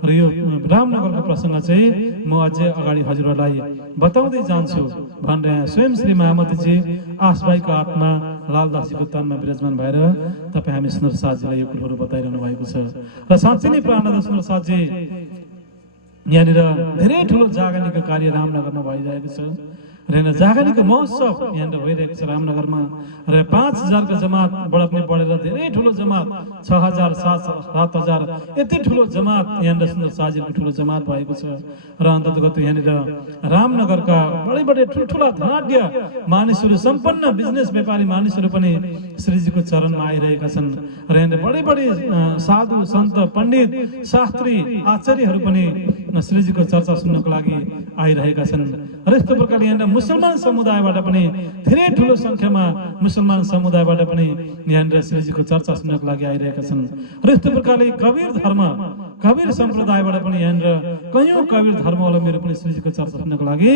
र यो रामनगरको प्रसङ्ग चाहिँ म अझै अगाडि हजुरहरूलाई बताउँदै जान्छु भनेर स्वयं श्री महामतीजी आसभाइको आत्मा लालदासजीको तनमा विराजमान भएर तपाईँ हामी सुन्दर साथजीलाई यो कुरोहरू बताइरहनु भएको छ। र साँच्चै नै प्राणनाथ सुन्दर साथजी यहाँनिर धेरै ठुलो जागनीको कार्य रामनगरमा भइरहेको छ। र यहाँ जागनीको महोत्सव यहाँनिर भइरहेको छ रामनगरमा। र 5000 को जमातबाट पनि बढेर धेरै ठुलो जमात 6000 7000 यति ठुलो जमात यहाँनिर सुन्दर साथजीको ठुलो जमात भएको छ। र अन्ततगत यहाँनिर रामनगरका बडे ठुल्ठुला धनाढ्य मानिसहरू, सम्पन्न बिजनेस व्यापारी मानिसहरू पनि श्रीजीको चरणमा आइरहेका छन्। र यहाँनिर बडे साधु सन्त पण्डित शास्त्री आचार्यहरू पनि श्रीजीको चर्चा सुन्नको लागि आइरहेका छन्। र यस्तो प्रकारले यहाँनिर मुसलमान समुदायबाट पनि धेरै ठुलो संख्यामा मुसलमान समुदायबाट पनि यहाँनिर श्रीजीको चर्चा सुन्नको लागि आइरहेका छन्। र यस्तो प्रकारले कबीर सम्प्रदायबाट पनि यहाँनिर कयौं कबीर धर्मावलम्बीहरू पनि श्रीजीको चर्चा सुन्नको लागि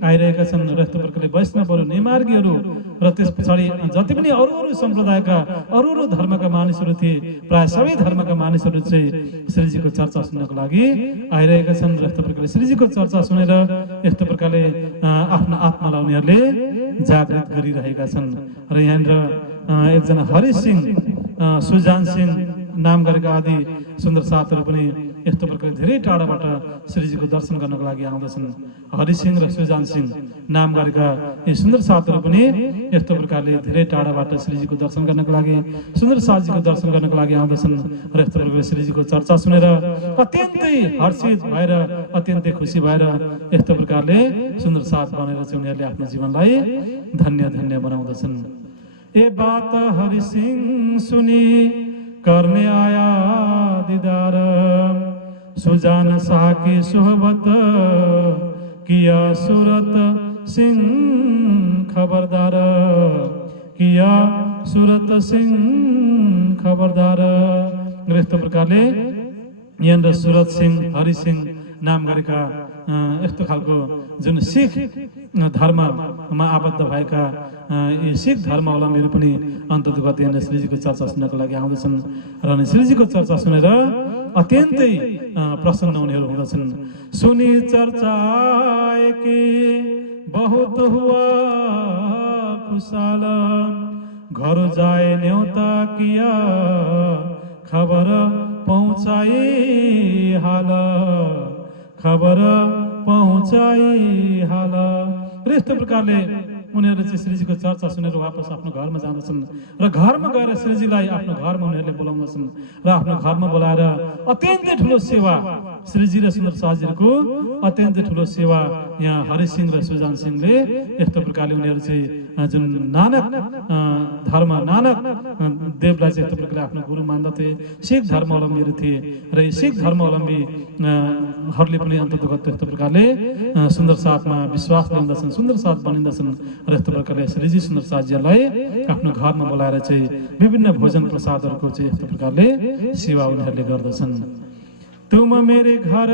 आइरहेका छन्। र यस्तो प्रकारले वैष्णवहरू, निमार्गीहरू र त्यस पछाडि जति पनि अरू सम्प्रदायका अरू धर्मका मानिसहरू थिए, प्राय सबै धर्मका मानिसहरू चाहिँ श्रीजीको चर्चा सुन्नको लागि आइरहेका छन्। र यस्तो प्रकारले श्रीजीको चर्चा सुनेर यस्तो प्रकारले आफ्नो आत्मालाई उनीहरूले जागृत गरिरहेका छन्। र यहाँनिर एकजना हरि सिंह, सुजान सिंह नाम गरेका आदि सुन्दर साथहरू पनि यस्तो प्रकारले धेरै टाढाबाट श्रीजीको दर्शन गर्नको लागि आउँदछन्। हरि सिंह र सुजान सिंह नाम गरेका यी सुन्दर साथहरू पनि यस्तो प्रकारले धेरै टाढाबाट श्रीजीको दर्शन गर्नको लागि, सुन्दर साथजीको दर्शन गर्नको लागि आउँदछन्। र यस्तो प्रकारले श्रीजीको चर्चा सुनेर अत्यन्तै हर्षित भएर, अत्यन्तै खुसी भएर यस्तो प्रकारले सुन्दर साथ बनेर चाहिँ उनीहरूले आफ्नो जीवनलाई धन्य बनाउँदछन्। ये बात हरि सिंह सुनी करने आया दीदार, सुजान शाह की सोहबत किया सूरत सिंह खबरदार, किया सूरत सिंह खबरदार। यस्तो प्रकारले यहाँनिर सूरत सिंह, हरि सिंह नाम गरेका यस्तो खालको जुन सिख धर्ममा आबद्ध भएका यी सिख धर्मावलम्बीहरू पनि अन्ततगत यहाँनिर श्रीजीको चर्चा सुन्नको लागि आउँदछन्। र अनि श्रीजीको चर्चा सुनेर अत्यन्तै प्रसन्न उनीहरू हुँदछन्। सुनी चर्चा कि बहुत हुआ खुशाल घर जाए न्योता किया खबर पहुँचाई हाल खबर पहुँचाई हाल। र यस्तो प्रकारले उनीहरूले चाहिँ श्रीजीको चर्चा सुनेर वापस आफ्नो घरमा जाँदछन् र घरमा गएर श्रीजीलाई आफ्नो घरमा उनीहरूले बोलाउँदछन् र आफ्नो घरमा बोलाएर अत्यन्तै ठुलो सेवा श्रीजी र सुन्दर साजीहरूको अत्यन्तै ठुलो सेवा यहाँ हरिसिंह र सुजान सिंहले यस्तो प्रकारले उनीहरू चाहिँ जुन नानक धर्म नानक देवलाई चाहिँ यस्तो प्रकारले आफ्नो गुरु मान्दथे। सिख धर्मावलम्बीहरू थिए र यी सिख धर्मावलम्बीहरूले पनि अन्तर्गत यस्तो प्रकारले सुन्दर साथमा विश्वास ल्याउँदछन्, सुन्दर साथ बनिन्दछन् र यस्तो प्रकारले श्रीजी सुन्दर साथजीहरूलाई आफ्नो घरमा बोलाएर चाहिँ विभिन्न भोजन प्रसादहरूको चाहिँ यस्तो प्रकारले सेवा उनीहरूले गर्दछन्। तुम मेरे घर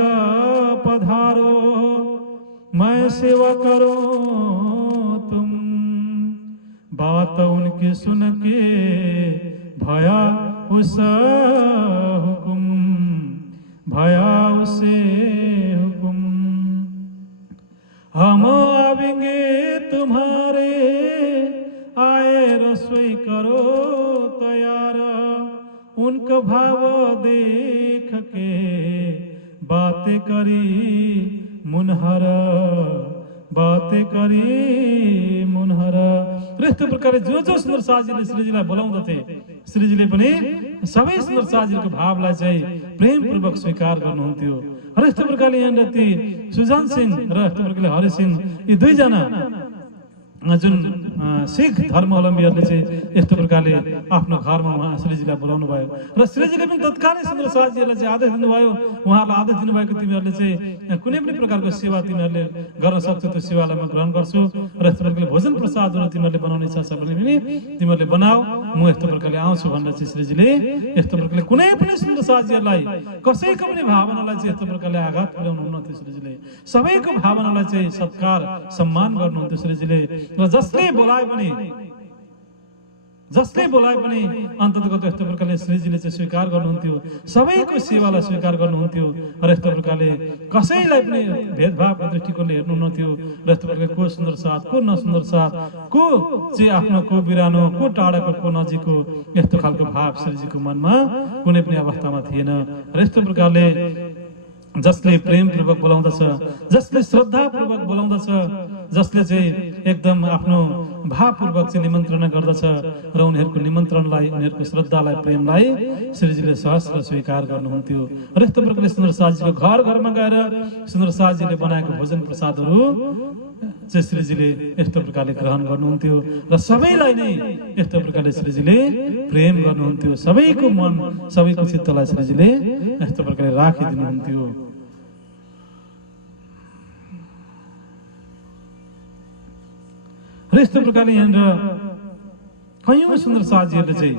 पधारो मैं सेवा करो तुम बात उनकी सुन के भया उस हुकुम भया उसे हुकुम। हम आवेंगे तुम्हारे आए रसोई करो तैयार उनका भाव देख के बातें करी मुनहर बातें करी मुनहर। र यस्तो प्रकारले जो सुन्दर साजीले श्रीजीलाई बोलाउँदथे श्रीजीले पनि सबै सुन्दर साजीहरूको भावलाई चाहिँ प्रेमपूर्वक स्वीकार गर्नुहुन्थ्यो। र यस्तो प्रकारले यहाँनिर ती सुजान सिंह र यस्तो प्रकारले हरिसिंह यी दुईजना जुन सिख धर्मावलम्बीहरूले चाहिँ यस्तो प्रकारले आफ्नो घरमा उहाँ श्रीजीलाई बोलाउनु भयो र श्रीजीले पनि तत्कालै सुन्दर साजीहरूलाई चाहिँ आदेश दिनुभयो। उहाँहरूलाई आदेश दिनुभएको तिमीहरूले चाहिँ कुनै पनि प्रकारको सेवा तिमीहरूले गर्न सक्छौ, त्यो सेवालाई म ग्रहण गर्छु र यस्तो प्रकारले भोजन प्रसादहरू तिमीहरूले बनाउने इच्छा छ भने पनि तिमीहरूले बनाऊ, म यस्तो प्रकारले आउँछु भनेर चाहिँ श्रीजीले यस्तो प्रकारले कुनै पनि सुन्दर साजीहरूलाई कसैको पनि भावनालाई चाहिँ यस्तो प्रकारले आघात पुर्याउनु हुन्थ्यो। श्रीजीले सबैको भावनालाई चाहिँ सत्कार सम्मान गर्नुहुन्थ्यो श्रीजीले र जसले बोलाए पनि अन्तर्गत यस्तो प्रकारले श्रीजीले चाहिँ स्वीकार गर्नुहुन्थ्यो, सबैको सेवालाई स्वीकार गर्नुहुन्थ्यो र यस्तो प्रकारले कसैलाई पनि भेदभावको दृष्टिकोणले हेर्नुहुन्थ्यो र यस्तो प्रकारले को सुन्दर साथ को नसुन्दर साथ को चाहिँ आफ्नो को बिरानो को टाढाको को नजिकको यस्तो खालको भाव श्रीजीको मनमा कुनै पनि अवस्थामा थिएन। र यस्तो प्रकारले जसले प्रेमपूर्वक बोलाउँदछ, जसले श्रद्धापूर्वक बोलाउँदछ, जसले चाहिँ एकदम आफ्नो भावपूर्वक चाहिँ निमन्त्रणा गर्दछ र उनीहरूको निमन्त्रणलाई उनीहरूको श्रद्धालाई प्रेमलाई श्रीजीले सहस्र स्वीकार गर्नुहुन्थ्यो। र यस्तो प्रकारले सुन्दर साजीको घर घरमा गएर सुन्दर साजीले बनाएको भोजन प्रसादहरू चाहिँ श्रीजीले यस्तो प्रकारले ग्रहण गर्नुहुन्थ्यो र सबैलाई नै यस्तो प्रकारले श्रीजीले प्रेम गर्नुहुन्थ्यो। सबैको मन सबैको चित्तलाई श्रीजीले यस्तो प्रकारले राखिदिनुहुन्थ्यो। र यस्तो प्रकारले यहाँनिर कयौं सुन्दर साजीहरूले चाहिँ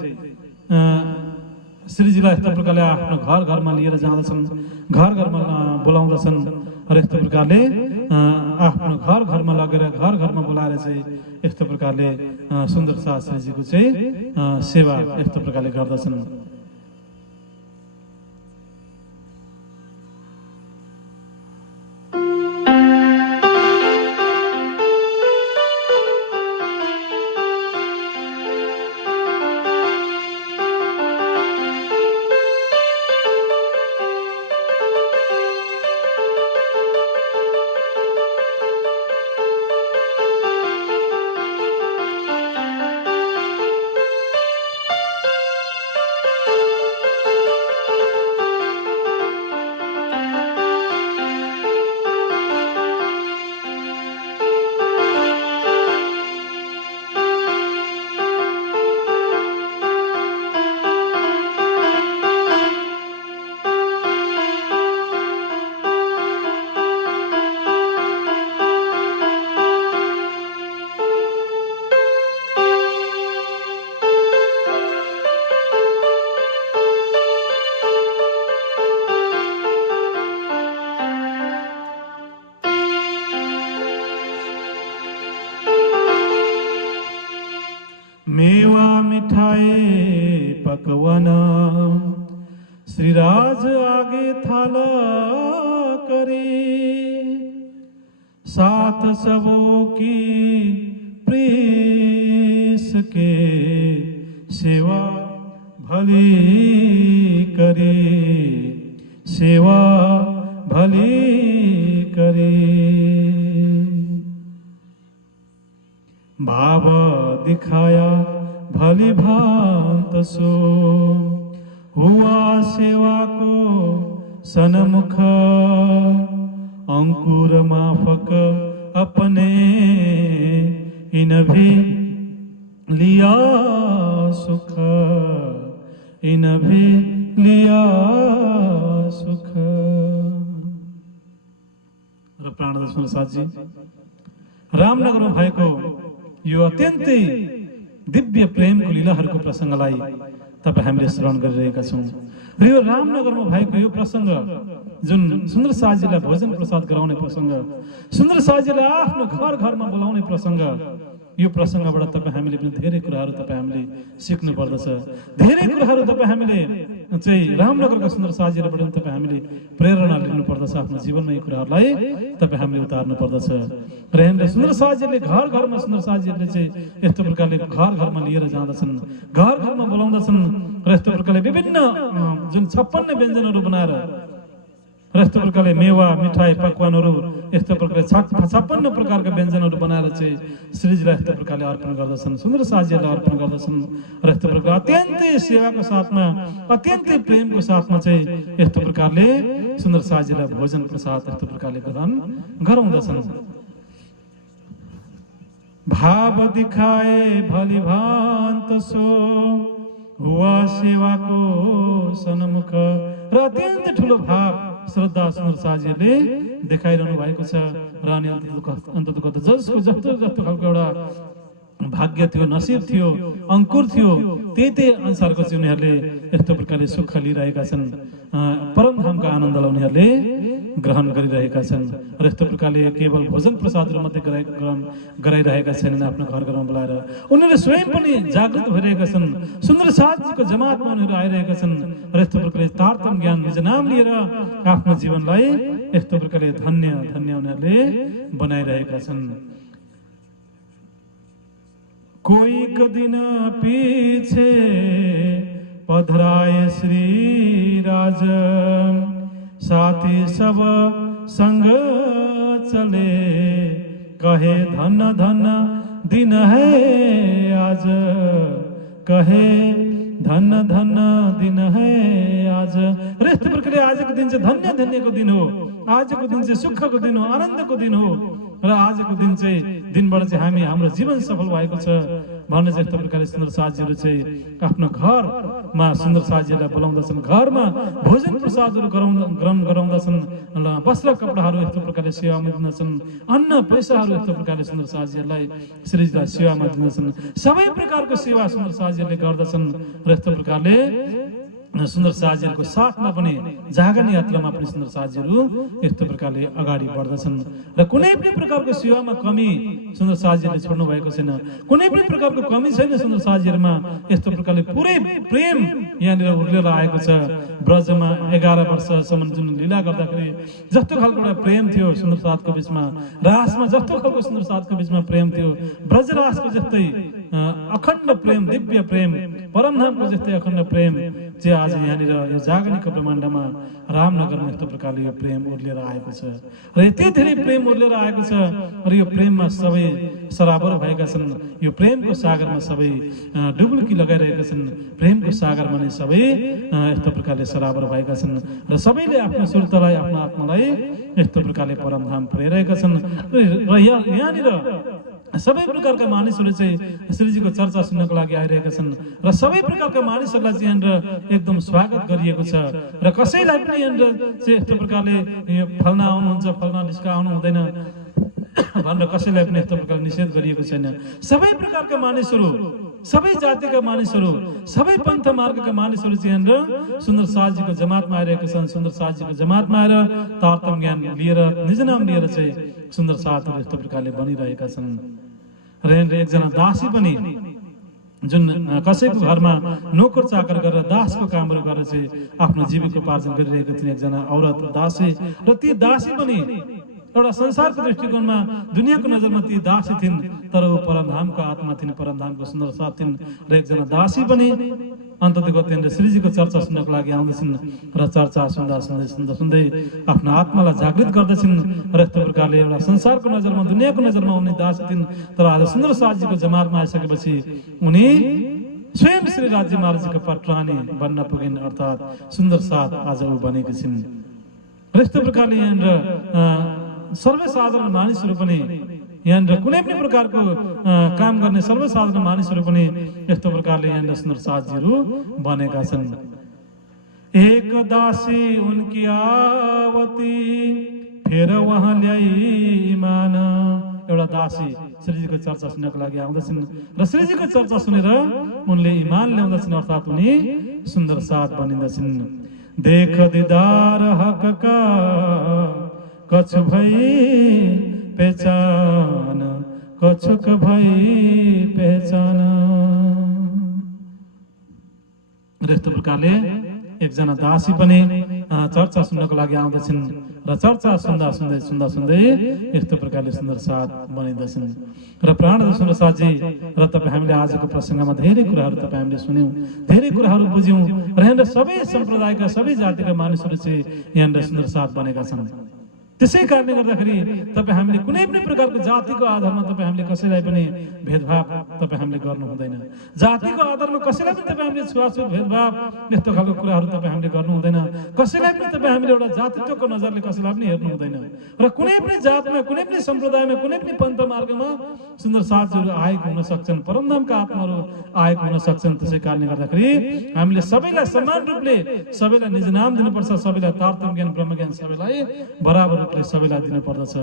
श्रीजीलाई यस्तो प्रकारले आफ्नो घर घरमा लिएर जाँदछन्, घर घरमा बोलाउँदछन् र यस्तो प्रकारले आफ्नो घर घरमा लगेर घर घरमा बोलाएर चाहिँ यस्तो प्रकारले सुन्दर साज श्रीजीको चाहिँ सेवा यस्तो प्रकारले गर्दछन्। मेवा मिठाई पकवान श्रीराज आगे थाल करे साथ सबों की प्रेम सेवा भली करे, सेवा भली करे। भाव दिखाया भली भांत सो, हुआ सेवा को सन्मुख। अंकुर माफक अपने इन भी लिया सुख, इन भी लिया सुख। र प्राणदर्शन साथी रामनगरमा भएको यो अत्यन्तै दिव्य प्रेमको लीलाहरूको प्रसङ्गलाई तपाईँ हामीले श्रवण गरिरहेका छौँ। र यो रामनगरमा भएको यो प्रसङ्ग जुन सुन्दर साजीलाई भोजन प्रसाद गराउने प्रसङ्ग, सुन्दर साजीलाई आफ्नो घर घरमा बोलाउने प्रसङ्ग, यो प्रसङ्गबाट तपाईँ हामीले पनि धेरै कुराहरू तपाईँ हामीले सिक्नु पर्दछ। धेरै कुराहरू तपाईँ हामीले चाहिँ रामनगरका सुन्दर साजीहरूबाट पनि तपाईँ हामीले प्रेरणा लिनु पर्दछ। आफ्नो जीवनमा यी कुराहरूलाई तपाईँ हामीले उतार्नु पर्दछ। र यहाँले सुन्दर साजीहरूले घर घरमा सुन्दर साजीहरूले चाहिँ यस्तो प्रकारले घर घरमा लिएर जाँदछन्, घर घरमा बोलाउँदछन् र यस्तो प्रकारले विभिन्न जुन 56 व्यञ्जनहरू बनाएर र यस्तो प्रकारले मेवा मिठाई पकवानहरू यस्तो प्रकारले 56 प्रकारका व्यञ्जनहरू बनाएर चाहिँ श्रीजीलाई यस्तो प्रकारले अर्पण गर्दछन्, सुन्दर साजीहरूलाई अर्पण गर्दछन्। र यस्तो प्रकारले अत्यन्तै सेवाको साथमा अत्यन्तै प्रेमको साथमा चाहिँ यस्तो प्रकारले सुन्दर साजीलाई भोजन प्रसाद यस्तो प्रकारले ग्रहण गराउँदछन्। भाव दिखाए भली भांत सो, हुआ सेवा को सन्मुख। र अत्यन्तै ठुलो भाव श्रद्धा सुन्दर साजीहरूले देखाइरहनु भएको छ। र अनि अन्ततः जसको जस्तो जस्तो खालको एउटा भाग्य थियो, नसिब थियो, अंकुर थियो, त्यही अनुसारको चाहिँ उनीहरूले यस्तो प्रकारले सुख लिइरहेका छन्, परमधामका आनन्दलाई उनीहरूले ग्रहण गरिरहेका छन्। र यस्तो प्रकारले केवल भोजन प्रसादहरू मात्रै ग्रहण गराइरहेका छैनन्, आफ्नो घर घरमा बोलाएर उनीहरूले स्वयं पनि जागृत भइरहेका छन्। सुन्दर साजीको जमातमा उनीहरू आइरहेका छन् र यस्तो प्रकारले तारतम ज्ञान निज नाम लिएर आफ्नो जीवनलाई यस्तो प्रकारले धन्य धन्य उनीहरूले बनाइरहेका छन्। कोई को दिन पीछे पधराए श्री राज, साथी सब संग चले, कहे धन धन दिन है आज, कहे धन धन दिन है आज। र यस्तो प्रकारले आजको दिन चाहिँ धन्य धन्यको दिन हो, आजको दिन चाहिँ सुखको दिन हो, आनन्दको दिन हो। र आजको दिन चाहिँ दिनबाट चाहिँ हाम्रो जीवन सफल भएको छ भन्ने चाहिँ यस्तो प्रकारले सुन्दर साजीहरू चाहिँ आफ्नो घरमा सुन्दर साजीहरूलाई बोलाउँदछन्, घरमा भोजन प्रसादहरू ग्रहण गराउँदछन्, वस्त्र कपडाहरू यस्तो प्रकारले सेवामा दिँदछन्, अन्न पैसाहरू यस्तो प्रकारले सुन्दर साजीहरूलाई श्रीजीलाई सेवामा दिँदछन्। सबै प्रकारको सेवा सुन्दर साजीहरूले गर्दछन्। र यस्तो प्रकारले सुन्दर साजीहरूको साथमा पनि जागरण यात्रामा पनि सुन्दर साजीहरू यस्तो प्रकारले अगाडि बढ्दछन्। र कुनै पनि प्रकारको सेवामा कमी सुन्दर साजीहरूले छोड्नु भएको छैन, कुनै पनि प्रकारको कमी छैन सुन्दर साजीहरूमा। यस्तो प्रकारले पुरै प्रेम यहाँनिर उर्लेर आएको छ। ब्रजमा 11 वर्षसम्म जुन लीला गर्दाखेरि जस्तो खालको एउटा प्रेम थियो सुन्दर साथको बिचमा, रासमा जस्तो खालको सुन्दर साथको बिचमा प्रेम थियो, ब्रजरासको जस्तै अखण्ड प्रेम, दिव्य प्रेम, परमधामको जस्तै अखण्ड प्रेम चाहिँ आज यहाँनिर यो जागरणीको ब्रह्माण्डमा रामनगरमा यस्तो प्रकारले यो प्रेम उर्लेर आएको छ। र यति धेरै प्रेम उर्लेर आएको छ र यो प्रेममा सबै सराबर भएका छन्। यो प्रेमको सागरमा सबै डुबुल्की लगाइरहेका छन्, प्रेमको सागरमा नै सबै यस्तो प्रकारले सराबर भएका छन् र सबैले आफ्नो सुरतालाई, आफ्नो आत्मालाई यस्तो प्रकारले परमधाम पुर्याइरहेका छन्। र यहाँनिर सबै प्रकारका मानिसहरू चाहिँ श्रीजीको चर्चा सुन्नको लागि आइरहेका छन् र सबै प्रकारका मानिसहरूलाई चाहिँ यहाँनिर एकदम स्वागत गरिएको छ। र कसैलाई पनि यहाँनिर चाहिँ यस्तो प्रकारले फल्ना आउनुहुन्छ, फल्ना निस्का आउनु हुँदैन भनेर कसैलाई पनि यस्तो प्रकारले निषेध गरिएको छैन। सबै प्रकारका मानिसहरू, सबै जातिका मानिसहरू, सबै पन्थ मार्गका मानिसहरू चाहिँ यहाँनिर सुन्दर साजीको जमातमा आइरहेका छन्। सुन्दर साजीको जमातमा आएर तारतम ज्ञान लिएर, निज नाम लिएर चाहिँ सुन्दर साथहरू यस्तो प्रकारले बनिरहेका छन्। र यहाँनिर एकजना दासी पनि जुन कसैको घरमा नोकर चाकर गरेर दासको कामहरू गरेर चाहिँ आफ्नो जीविकोपार्जन गरिरहेको थिए, एकजना औरत दासी। र ती दासी पनि एउटा संसारको दृष्टिकोणमा दुनियाँको नजरमा ती दासी थिइन्, तर ऊ परमधामको आत्मा थिइन्, परमधामको सुन्दर साथ थिइन् र एकजना दासी पनि अन्ततको त्यहाँनिर श्रीजीको चर्चा सुन्नको लागि आउँदछन् र चर्चा सुन्दा सुन्दै सुन्दा सुन्दै आफ्नो आत्मालाई जागृत गर्दछन् र यस्तो प्रकारले एउटा संसारको नजरमा दुनियाँको नजरमा उनी दासी थिइन्, तर आज सुन्दर साथजीको जमातमा आइसकेपछि उनी स्वयं श्री राज्य महाराजको पटरानी बन्न पुगिन्, अर्थात् सुन्दर साथ आज ऊ बनेकी छिन्। र यस्तो प्रकारले यहाँनिर सर्वसाधारण मानिसहरू पनि यहाँनिर कुनै पनि प्रकारको काम गर्ने सर्वसाधारण मानिसहरू पनि यस्तो प्रकारले यहाँनिर सुन्दर साथजीहरू बनेका छन्। एक दासी उनकी आवती फेर वहाँ ल्याई ईमान, एउटा दासी श्रीजीको चर्चा सुन्नको लागि आउँदछन् र श्रीजीको चर्चा सुनेर उनले ईमान ल्याउँदछन्, अर्थात् उनी सुन्दर साथ बनिन्दछन्। देख दीदार हक का कछु भई पहचान, कछुक भई पहचान। यस्तो प्रकारले एकजना दासी पनि चर्चा सुन्नको लागि आउँदछन् र चर्चा सुन्दा सुन्दै सुन्दा सुन्दै यस्तो प्रकारले सुन्दर साथ बनिँदछन्। र प्राण सुन्दर साथजी र तपाईँ हामीले आजको प्रसङ्गमा धेरै कुराहरू तपाईँ हामीले सुन्यौँ, धेरै कुराहरू बुझ्यौँ र यहाँनिर सबै सम्प्रदायका सबै जातिका मानिसहरू चाहिँ यहाँनिर सुन्दर साथ बनेका छन्। त्यसै कारणले गर्दाखेरि तपाईँ हामीले कुनै पनि प्रकारको जातिको आधारमा तपाईँ हामीले कसैलाई पनि भेदभाव तपाईँ हामीले गर्नु हुँदैन। जातिको आधारमा कसैलाई पनि तपाईँ हामीले छुवाछुत भेदभाव यस्तो खालको कुराहरू तपाईँ हामीले गर्नु हुँदैन। कसैलाई पनि तपाईँ हामीले एउटा जातित्वको नजरले कसैलाई पनि हेर्नु हुँदैन। र कुनै पनि जातमा, कुनै पनि सम्प्रदायमा, कुनै पनि पन्थ मार्गमा सुन्दर साथहरू आएको हुन सक्छन्, परमधामका आत्माहरू आएको हुन सक्छन्। त्यसै कारणले गर्दाखेरि हामीले सबैलाई समान रूपले सबैलाई निज नाम दिनुपर्छ, सबैलाई तारतम्य ज्ञान ब्रह्म ज्ञान सबैलाई बराबर रूपले सबैलाई दिनुपर्दछ।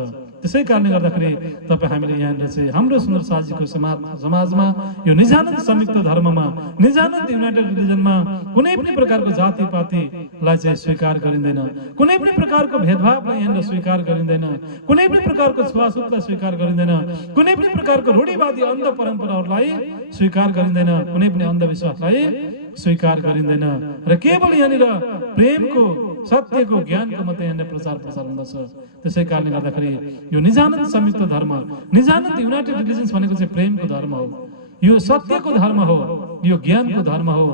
त्यसै कारणले गर्दाखेरि तपाईँ हामीले यहाँनिर चाहिँ हाम्रो सुन्दर साथजीको समाजमा यो निजानन्द संयुक्त धर्ममा, निजानन्द युनाइटेड रिलिजनमा कुनै पनि प्रकारको जातिपातीलाई चाहिँ स्वीकार गरिँदैन, कुनै पनि प्रकारको भेदभावलाई यहाँनिर स्वीकार गरिँदैन, कुनै पनि प्रकारको छुवाछुतलाई स्वीकार गरिँदैन, कुनै पनि प्रकारको रूढिवादी अन्ध परम्पराहरूलाई स्वीकार गरिँदैन, कुनै पनि अन्धविश्वासलाई स्वीकार गरिँदैन र केवल यहाँनिर प्रेमको, सत्यको, ज्ञानको मात्रै यहाँनिर प्रचार प्रसार हुँदछ। त्यसै कारणले गर्दाखेरि यो निजानन्द संयुक्त धर्म, निजानन्द युनाइटेड रिलिजन्स भनेको चाहिँ प्रेमको धर्म हो, यो सत्यको धर्म हो, यो ज्ञानको धर्म हो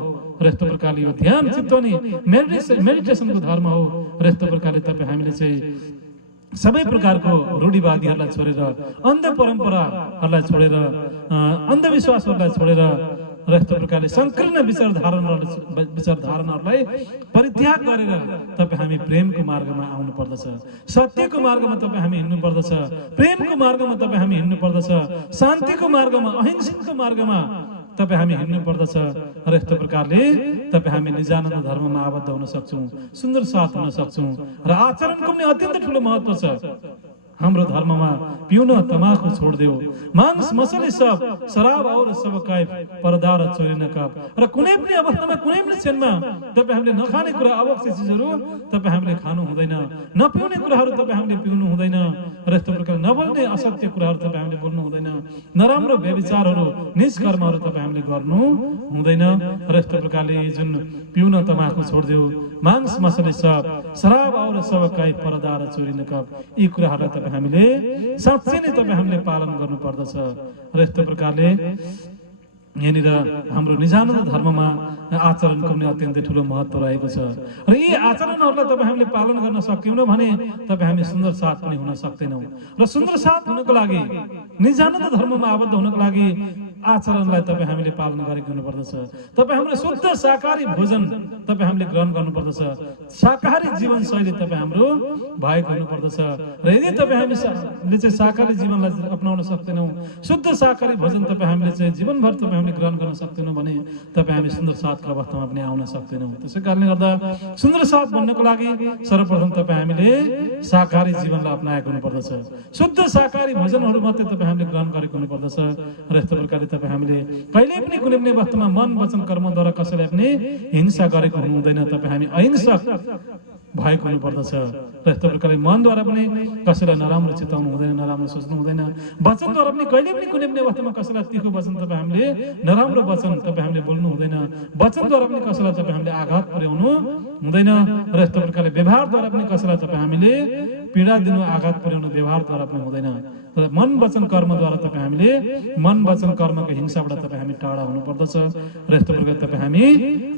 र यस्तो प्रकारले यो ध्यान चित्तनी मेडिटेसनको धर्म हो र यस्तो प्रकारले तपाईँ हामीले चाहिँ सबै प्रकारको रूढिवादीहरूलाई छोडेर, अन्ध परम्पराहरूलाई छोडेर, अन्धविश्वासहरूलाई छोडेर र यस्तो प्रकारले संकीर्ण विचारधारणाहरूलाई परित्याग गरेर तपाईँ हामी प्रेमको मार्गमा आउनु पर्दछ, सत्यको मार्गमा तपाईँ हामी हिँड्नु पर्दछ, प्रेमको मार्गमा तपाईँ हामी हिँड्नु पर्दछ, शान्तिको मार्गमा, अहिंसाको मार्गमा तपाईँ हामी हिँड्नु पर्दछ र यस्तो प्रकारले तपाईँ हामी निजानन्द धर्ममा आबद्ध हुन सक्छौँ, सुन्दर साथ हुन सक्छौँ र आचरणको पनि अत्यन्त ठुलो महत्त्व छ। हाम्रो धर्ममा पिउन तमाखु छोडिदेऊ, मांस मसले सब, शराब और सब कैफ, पर्दा र चोरी नकाब। र कुनै पनि अवस्थामा, कुनै पनि क्षणमा तपाईँ हामीले नखाने कुरा, आवश्यक चिजहरू तपाईँ हामीले खानु हुँदैन, नपिउने कुराहरू तपाईँ हामीले पिउनु हुँदैन र यस्तो प्रकारले नबोल्ने असत्य कुराहरू तपाईँ हामीले बोल्नु हुँदैन, नराम्रो व्यभिचारहरू, निष्कर्महरू तपाईँ हामीले गर्नु हुँदैन र यस्तो प्रकारले जुन पिउन तमाखु छोडिदेऊ, मांस मसले सब, शराब और सब कैफ, पर्दा र चोरी नकाब, यी कुराहरूलाई तपाईँ हामीले साँच्चै नै तपाईँ हामीले पालन गर्नु पर्दछ र यस्तो प्रकारले यहाँनिर हाम्रो निजानन्द धर्ममा आचरणको पनि अत्यन्तै ठुलो महत्त्व रहेको छ र यी आचरणहरूलाई तपाईँ हामीले पालन गर्न सक्यौँ भने तपाईँ हामी सुन्दर साथ पनि हुन सक्दैनौँ र सुन्दर साथ हुनको लागि, निजानन्द धर्ममा आबद्ध हुनको लागि आचरणलाई तपाईँ हामीले पालन गरेको हुनुपर्दछ। तपाईँ हामीले शुद्ध शाकाहारी भोजन तपाईँ हामीले ग्रहण गर्नुपर्दछ, शाकाहारी जीवनशैली तपाईँ हाम्रो भएको हुनुपर्दछ र यदि तपाईँ हामीले चाहिँ शाकाहारी जीवनलाई अपनाउन सक्दैनौँ, शुद्ध शाकाहारी भोजन तपाईँ हामीले चाहिँ जीवनभर तपाईँ हामीले ग्रहण गर्न सक्दैनौँ भने तपाईँ हामी सुन्दर साथको अवस्थामा पनि आउन सक्दैनौँ। त्यसै कारणले गर्दा सुन्दर साथ बन्नको लागि सर्वप्रथम तपाईँ हामीले शाकाहारी जीवनलाई अपनाएको हुनुपर्दछ, शुद्ध शाकाहारी भोजनहरू मात्रै तपाईँ हामीले ग्रहण गरेको हुनुपर्दछ र यस्तो प्रकारले तपाईँ हामीले कहिल्यै पनि कुनै पनि वस्तुमा मन वचन कर्मद्वारा कसैलाई पनि हिंसा गरेको हुनु हुँदैन, तपाईँ हामी अहिंसक भएको हुनुपर्दछ र यस्तो प्रकारले मनद्वारा पनि कसैलाई नराम्रो चिताउनु हुँदैन, नराम्रो सोच्नु हुँदैन, वचनद्वारा पनि कहिले पनि कुनै पनि अवस्थामा कसैलाई तीखो वचन तपाईँ हामीले, नराम्रो वचन तपाईँ हामीले बोल्नु हुँदैन, वचनद्वारा पनि कसैलाई तपाईँ हामीले आघात पुर्याउनु हुँदैन र यस्तो प्रकारले व्यवहारद्वारा पनि कसैलाई तपाईँ हामीले पीडा दिनु, आघात पुर्याउनु व्यवहारद्वारा पनि हुँदैन। तर मन वचन कर्मद्वारा तपाईँ हामीले मन वचन कर्मको हिंसाबाट तपाईँ हामी टाढा हुनुपर्दछ। र यस्तो प्रकार तपाईँ हामी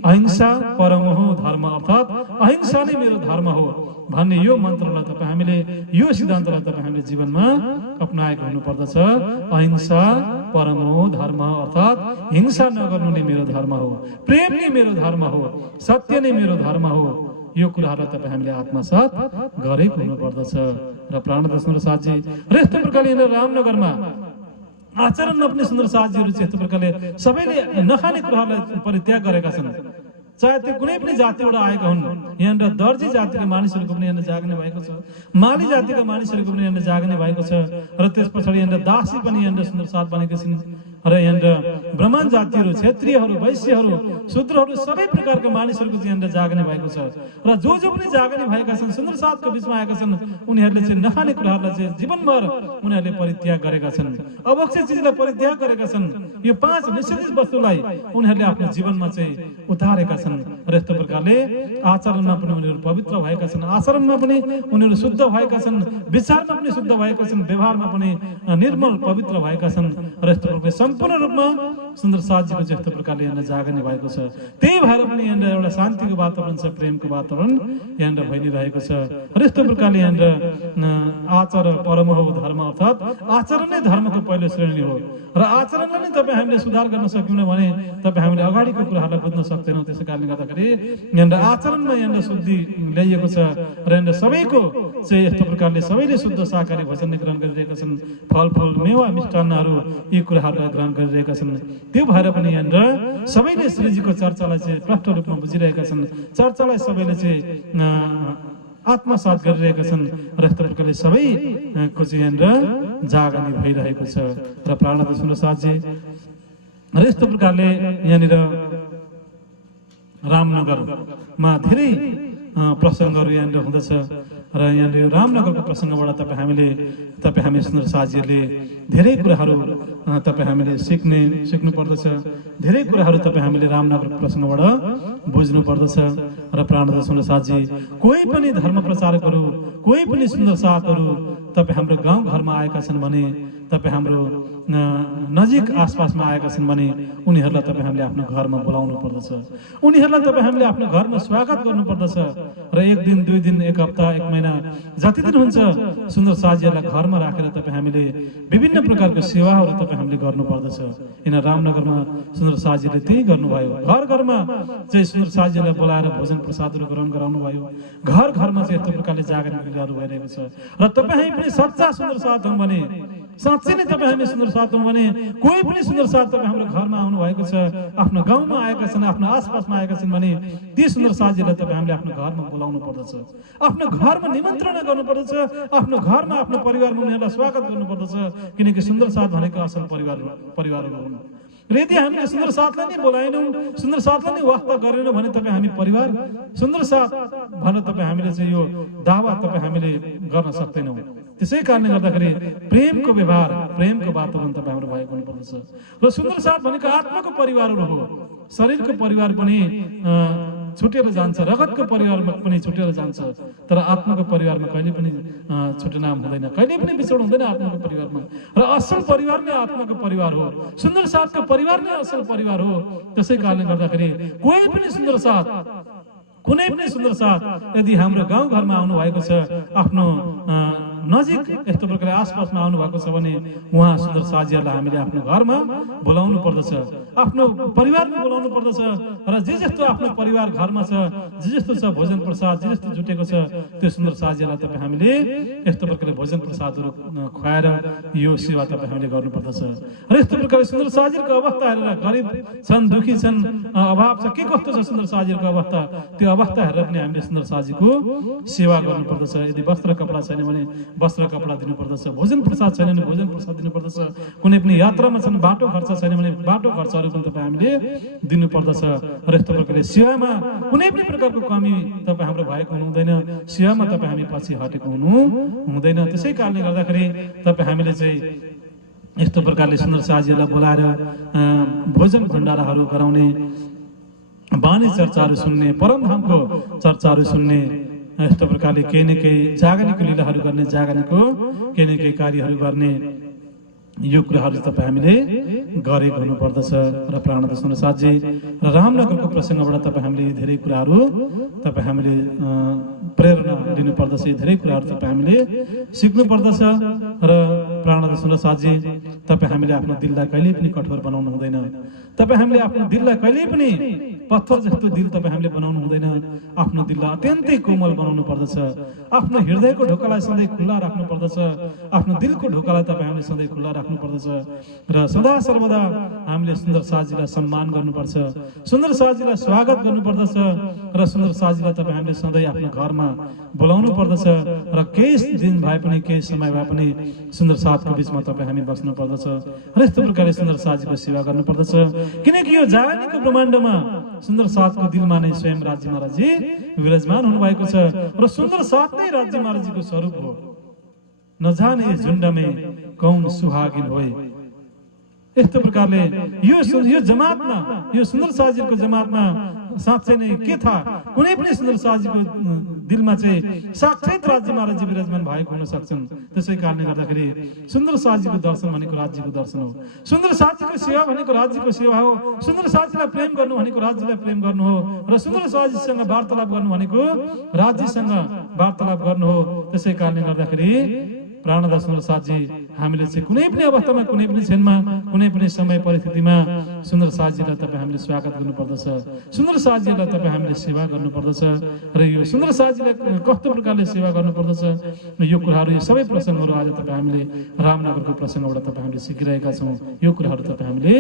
अहिंसा परमो हो धर्म, अर्थात् अहिंसा नै मेरो धर्म हो भन्ने यो मन्त्रलाई तपाईँ हामीले, यो सिद्धान्तलाई तपाईँ हामीले जीवनमा अपनाएको हुनुपर्दछ। अहिंसा परमो धर्म, अर्थात् हिंसा नगर्नु नै मेरो धर्म हो, प्रेम नै मेरो धर्म हो, सत्य नै मेरो धर्म हो। यो कुराहरूलाई तपाईँ हामीले आत्मसात गरेको हुनुपर्दछ। र प्राणनाथ सुन्दर साथजी र यस्तो प्रकारले रामनगरमा आचरणमा पनि सुन्दर साथजीहरू चाहिँ यस्तो प्रकारले सबैले नखाने कुराहरूलाई परित्याग गरेका छन्। चाहे त्यो कुनै पनि जातिबाट आएका हुन्, यहाँनिर दर्जी जातिका मानिसहरूको पनि यहाँनिर जाग्ने भएको छ, माली जातिका मानिसहरूको पनि यहाँनिर जाग्ने भएको छ। र त्यस पछाडि यहाँनिर दासी पनि यहाँनिर सुन्दर साथ बनेका छन्। र यहाँनिर ब्राह्मण जातिहरू, क्षेत्रीयहरू, वैश्यहरू, शूद्रहरू, सबै प्रकारका मानिसहरूको चाहिँ यहाँनिर जाग्ने भएको छ। र जो पनि जाग्ने भएका छन्, सुन्दर साथको बिचमा आएका छन्, उनीहरूले चाहिँ नखाने कुराहरूलाई चाहिँ जीवनभर उनीहरूले परित्याग गरेका छन्, अवश्य चिजलाई परित्याग गरेका छन्। यो 5 निषेधित वस्तुलाई उनीहरूले आफ्नो जीवनमा चाहिँ उतारेका छन्। र यस्तो प्रकारले आचरणमा पनि उनीहरू पवित्र भएका छन्, आचरणमा पनि उनीहरू शुद्ध भएका छन्, विचारमा पनि शुद्ध भएका छन्, व्यवहारमा पनि निर्मल पवित्र भएका छन्। र यस्तो प्रकारले सम्पूर्ण रूपमा सुन्दर साथजीको यस्तो प्रकारले यहाँनिर जाग्ने भएको छ। त्यही भएर पनि यहाँनिर एउटा शान्तिको वातावरण छ, प्रेमको वातावरण यहाँनिर भइ नै रहेको छ। र यस्तो प्रकारले यहाँनिर आचरण परम हो धर्म, अर्थात् आचरण नै धर्मको पहिलो श्रेणी हो। र आचरणलाई नै तपाईँ हामीले सुधार गर्न सक्यौँ भने तपाईँ हामीले अगाडिको कुराहरूलाई बुझ्न सक्दैनौँ। त्यसै कारणले गर्दाखेरि यहाँनिर आचरणमा यहाँनिर शुद्धि ल्याइएको छ। र यहाँनिर सबैको चाहिँ यस्तो प्रकारले सबैले शुद्ध शाकाहारी भोजन ग्रहण गरिरहेका छन्, फलफुल, मेवा, मिष्टान्नहरू यी कुराहरूलाई ग्रहण गरिरहेका छन्। त्यो भएर पनि यहाँनिर सबैले श्रीजीको चर्चालाई चाहिँ प्रष्ट रूपमा बुझिरहेका छन्, चर्चालाई सबैले चाहिँ आत्मसात गरिरहेका छन्। र यस्तो प्रकारले सबैको चाहिँ यहाँनिर जागनी भइरहेको छ। र प्राणनाथ सुन्दर साथजी र यस्तो प्रकारले यहाँनिर रामनगरमा धेरै प्रसङ्गहरू यहाँनिर हुँदछ। र यहाँनिर रामनगरको प्रसङ्गबाट तपाईँ हामी सुन्दर साथजीहरूले धेरै कुराहरू तपाईँ हामीले सिक्नु पर्दछ, धेरै कुराहरू तपाईँ हामीले रामनगरको प्रसङ्गबाट बुझ्नु पर्दछ। र प्राणनाथ सुन्दर साथजी कोही पनि धर्म प्रचारकहरू, कोही पनि सुन्दर साथहरू तपाईँ हाम्रो गाउँघरमा आएका छन् भने, तपाईँ हाम्रो नजिक आसपासमा आएका छन् भने उनीहरूलाई तपाईँ हामीले आफ्नो घरमा बोलाउनु पर्दछ, उनीहरूलाई तपाईँ हामीले आफ्नो घरमा स्वागत गर्नुपर्दछ। र 1 दिन, 2 दिन, 1 हप्ता, 1 महिना जति दिन हुन्छ सुन्दर साथजीहरूलाई घरमा राखेर तपाईँ हामीले विभिन्न प्रकारको सेवाहरू तपाईँ हामीले गर्नुपर्दछ। किन रामनगरमा सुन्दर साथजीले त्यही गर्नुभयो। घर घरमा चाहिँ सुन्दर साथजीलाई बोलाएर भोजन प्रसादहरू ग्रहण गराउनु भयो। घर घरमा चाहिँ यस्तो प्रकारले जागरण क्रियाहरू भइरहेको छ। र तपाईँ हामी पनि सच्चा सुन्दर साथ हौँ भने, साँच्चै नै तपाईँ हामी सुन्दर साथ हौँ भने, कोही पनि सुन्दर साथ तपाईँ हाम्रो घरमा आउनु भएको छ, आफ्नो गाउँमा आएका छन्, आफ्नो आसपासमा आएका छन् भने ती सुन्दर साथजीलाई तपाईँ हामीले आफ्नो घरमा बोलाउनु पर्दछ, आफ्नो घरमा निमन्त्रणा गर्नुपर्दछ, आफ्नो घरमा आफ्नो परिवारमा उनीहरूलाई स्वागत गर्नुपर्दछ। किनकि सुन्दर साथ भनेको असल परिवारहरू हुन्। र यदि हामीले सुन्दर साथलाई नै बोलाएनौँ, सुन्दर साथलाई नै वास्ता गरेनौँ भने तपाईँ हामी परिवार सुन्दर साथ भनेर तपाईँ हामीले चाहिँ यो दावा तपाईँ हामीले गर्न सक्दैनौँ। त्यसै कारणले गर्दाखेरि प्रेमको व्यवहार, प्रेमको वातावरण तपाईँ हाम्रो भएको हुनुपर्दछ। र सुन्दर साथ भनेको आत्माको परिवारहरू हो। शरीरको परिवार पनि छुटेर जान्छ, रगतको परिवारमा पनि छुटेर जान्छ, तर आत्माको परिवारमा कहिले पनि छुटनाम हुँदैन, कहिले पनि बिछोड हुँदैन आत्माको परिवारमा। र असल परिवार नै आत्माको परिवार हो, सुन्दर साथको परिवार नै असल परिवार हो। त्यसै कारणले गर्दाखेरि कुनै पनि सुन्दर साथ यदि हाम्रो गाउँघरमा आउनु भएको छ, आफ्नो नजिक यस्तो प्रकारले आसपासमा आउनु भएको छ भने उहाँ सुन्दर साथजीहरूलाई हामीले आफ्नो घरमा बोलाउनु पर्दछ, आफ्नो परिवारमा बोलाउनु पर्दछ। र जे जस्तो आफ्नो परिवार घरमा छ, जे जस्तो छ भोजन प्रसाद जे जस्तो जुटेको छ, त्यो सुन्दर साथजीहरूलाई तपाईँ हामीले यस्तो प्रकारले भोजन प्रसादहरू खुवाएर यो सेवा तपाईँ हामीले गर्नुपर्दछ। र यस्तो प्रकारले सुन्दर साथजीहरूको अवस्था हेरेर, गरिब छन्, दुखी छन्, अभाव छ, के कस्तो छ सुन्दर साथजीहरूको अवस्था, त्यो अवस्था हेरेर पनि हामीले सुन्दर साथजीको सेवा गर्नुपर्दछ। यदि वस्त्र कपडा छैन भने वस्त्र कपडा दिनुपर्दछ, भोजन प्रसाद छैन भने भोजन प्रसाद दिनुपर्दछ, कुनै पनि यात्रामा छन् बाटो खर्च छैन भने बाटो खर्चहरू पनि तपाईँ हामीले दिनुपर्दछ। र यस्तो प्रकारले सेवामा कुनै पनि प्रकारको कमी तपाईँ हाम्रो भएको हुँदैन, सेवामा तपाईँ हामी पछि हटेको हुँदैन। त्यसै कारणले गर्दाखेरि तपाईँ हामीले चाहिँ यस्तो प्रकारले सुन्दर साथजीहरूलाई बोलाएर भोजन भण्डाराहरू गराउने, वाणी चर्चाहरू सुन्ने, परमधामको चर्चाहरू सुन्ने, यस्तो प्रकारले केही न केही जागनीको लीलाहरू गर्ने, जागनीको केही न केही कार्यहरू गर्ने यो कुराहरू तपाईँ हामीले गरेको हुनुपर्दछ। र प्राणनाथ साथजी र रामनगरको प्रसङ्गबाट तपाईँ हामीले धेरै कुराहरू तपाईँ हामीले प्रेरणा लिनुपर्दछ, धेरै कुराहरू तपाईँ हामीले सिक्नुपर्दछ। र प्राणनाथ साथजी तपाईँ हामीले आफ्नो दिललाई कहिल्यै पनि कठोर बनाउनु हुँदैन, तपाईँ हामीले आफ्नो दिललाई कहिल्यै पनि पत्थर जस्तो दिल तपाईँ हामीले बनाउनु हुँदैन, आफ्नो दिललाई अत्यन्तै कोमल बनाउनु पर्दछ, आफ्नो हृदयको ढोकालाई सधैँ खुल्ला राख्नु पर्दछ, आफ्नो दिलको ढोकालाई तपाईँ हामीले सधैँ खुल्ला राख्नु पर्दछ। र सदा सर्वदा हामीले सुन्दर साथजीलाई सम्मान गर्नुपर्छ, सुन्दर साथजीलाई स्वागत गर्नुपर्दछ र सुन्दर साथजीलाई तपाईँ हामीले सधैँ आफ्नो घरमा बोलाउनु पर्दछ। र केही दिन भए पनि केही समय भए पनि सुन्दर साथको बिचमा तपाईँ हामी बस्नु पर्दछ र यस्तो प्रकारले सुन्दर साथजीको सेवा गर्नुपर्दछ, किनकि यो जागनीको ब्रह्माण्डमा सुन्दर साथको दिलमा नै स्वयं राज्य महाराजजी विराजमान हुनुभएको छ र सुन्दर साथ नै राज्य महाराजजीको स्वरूप हो। नजाने झुण्डमे कौन सुहागिन होए, यस्तो प्रकारले यो जमातमा, यो सुन्दर साथजीको जमातमा साँच्चै नै के थाहा, कुनै पनि सुन्दर साथजीको दिलमा चाहिँ साक्षात राज्य महाराजजी विराजमान भएको हुन सक्छन्। त्यसै कारणले गर्दाखेरि सुन्दर साथजीको दर्शन भनेको राज्यको दर्शन हो, सुन्दर साथजीको सेवा भनेको राज्यको सेवा हो, सुन्दर साथजीलाई प्रेम गर्नु भनेको राज्यलाई प्रेम गर्नु हो र सुन्दर साथजीसँग वार्तालाप गर्नु भनेको राज्यसँग वार्तालाप गर्नु हो। त्यसै कारणले गर्दाखेरि प्राणनाथ सुन्दर साथजी हामीले चाहिँ कुनै पनि अवस्थामा, कुनै पनि क्षणमा, कुनै पनि समय परिस्थितिमा सुन्दर साथजीलाई तपाईँ हामीले स्वागत गर्नुपर्दछ, सुन्दर साथजीलाई तपाईँ हामीले सेवा गर्नुपर्दछ। र यो सुन्दर साथजीलाई कस्तो प्रकारले सेवा गर्नुपर्दछ, यो कुराहरू, यो सबै प्रसङ्गहरू आज तपाईँ हामीले रामनगरको प्रसङ्गबाट तपाईँ हामीले सिकिरहेका छौँ, यो कुराहरू तपाईँ हामीले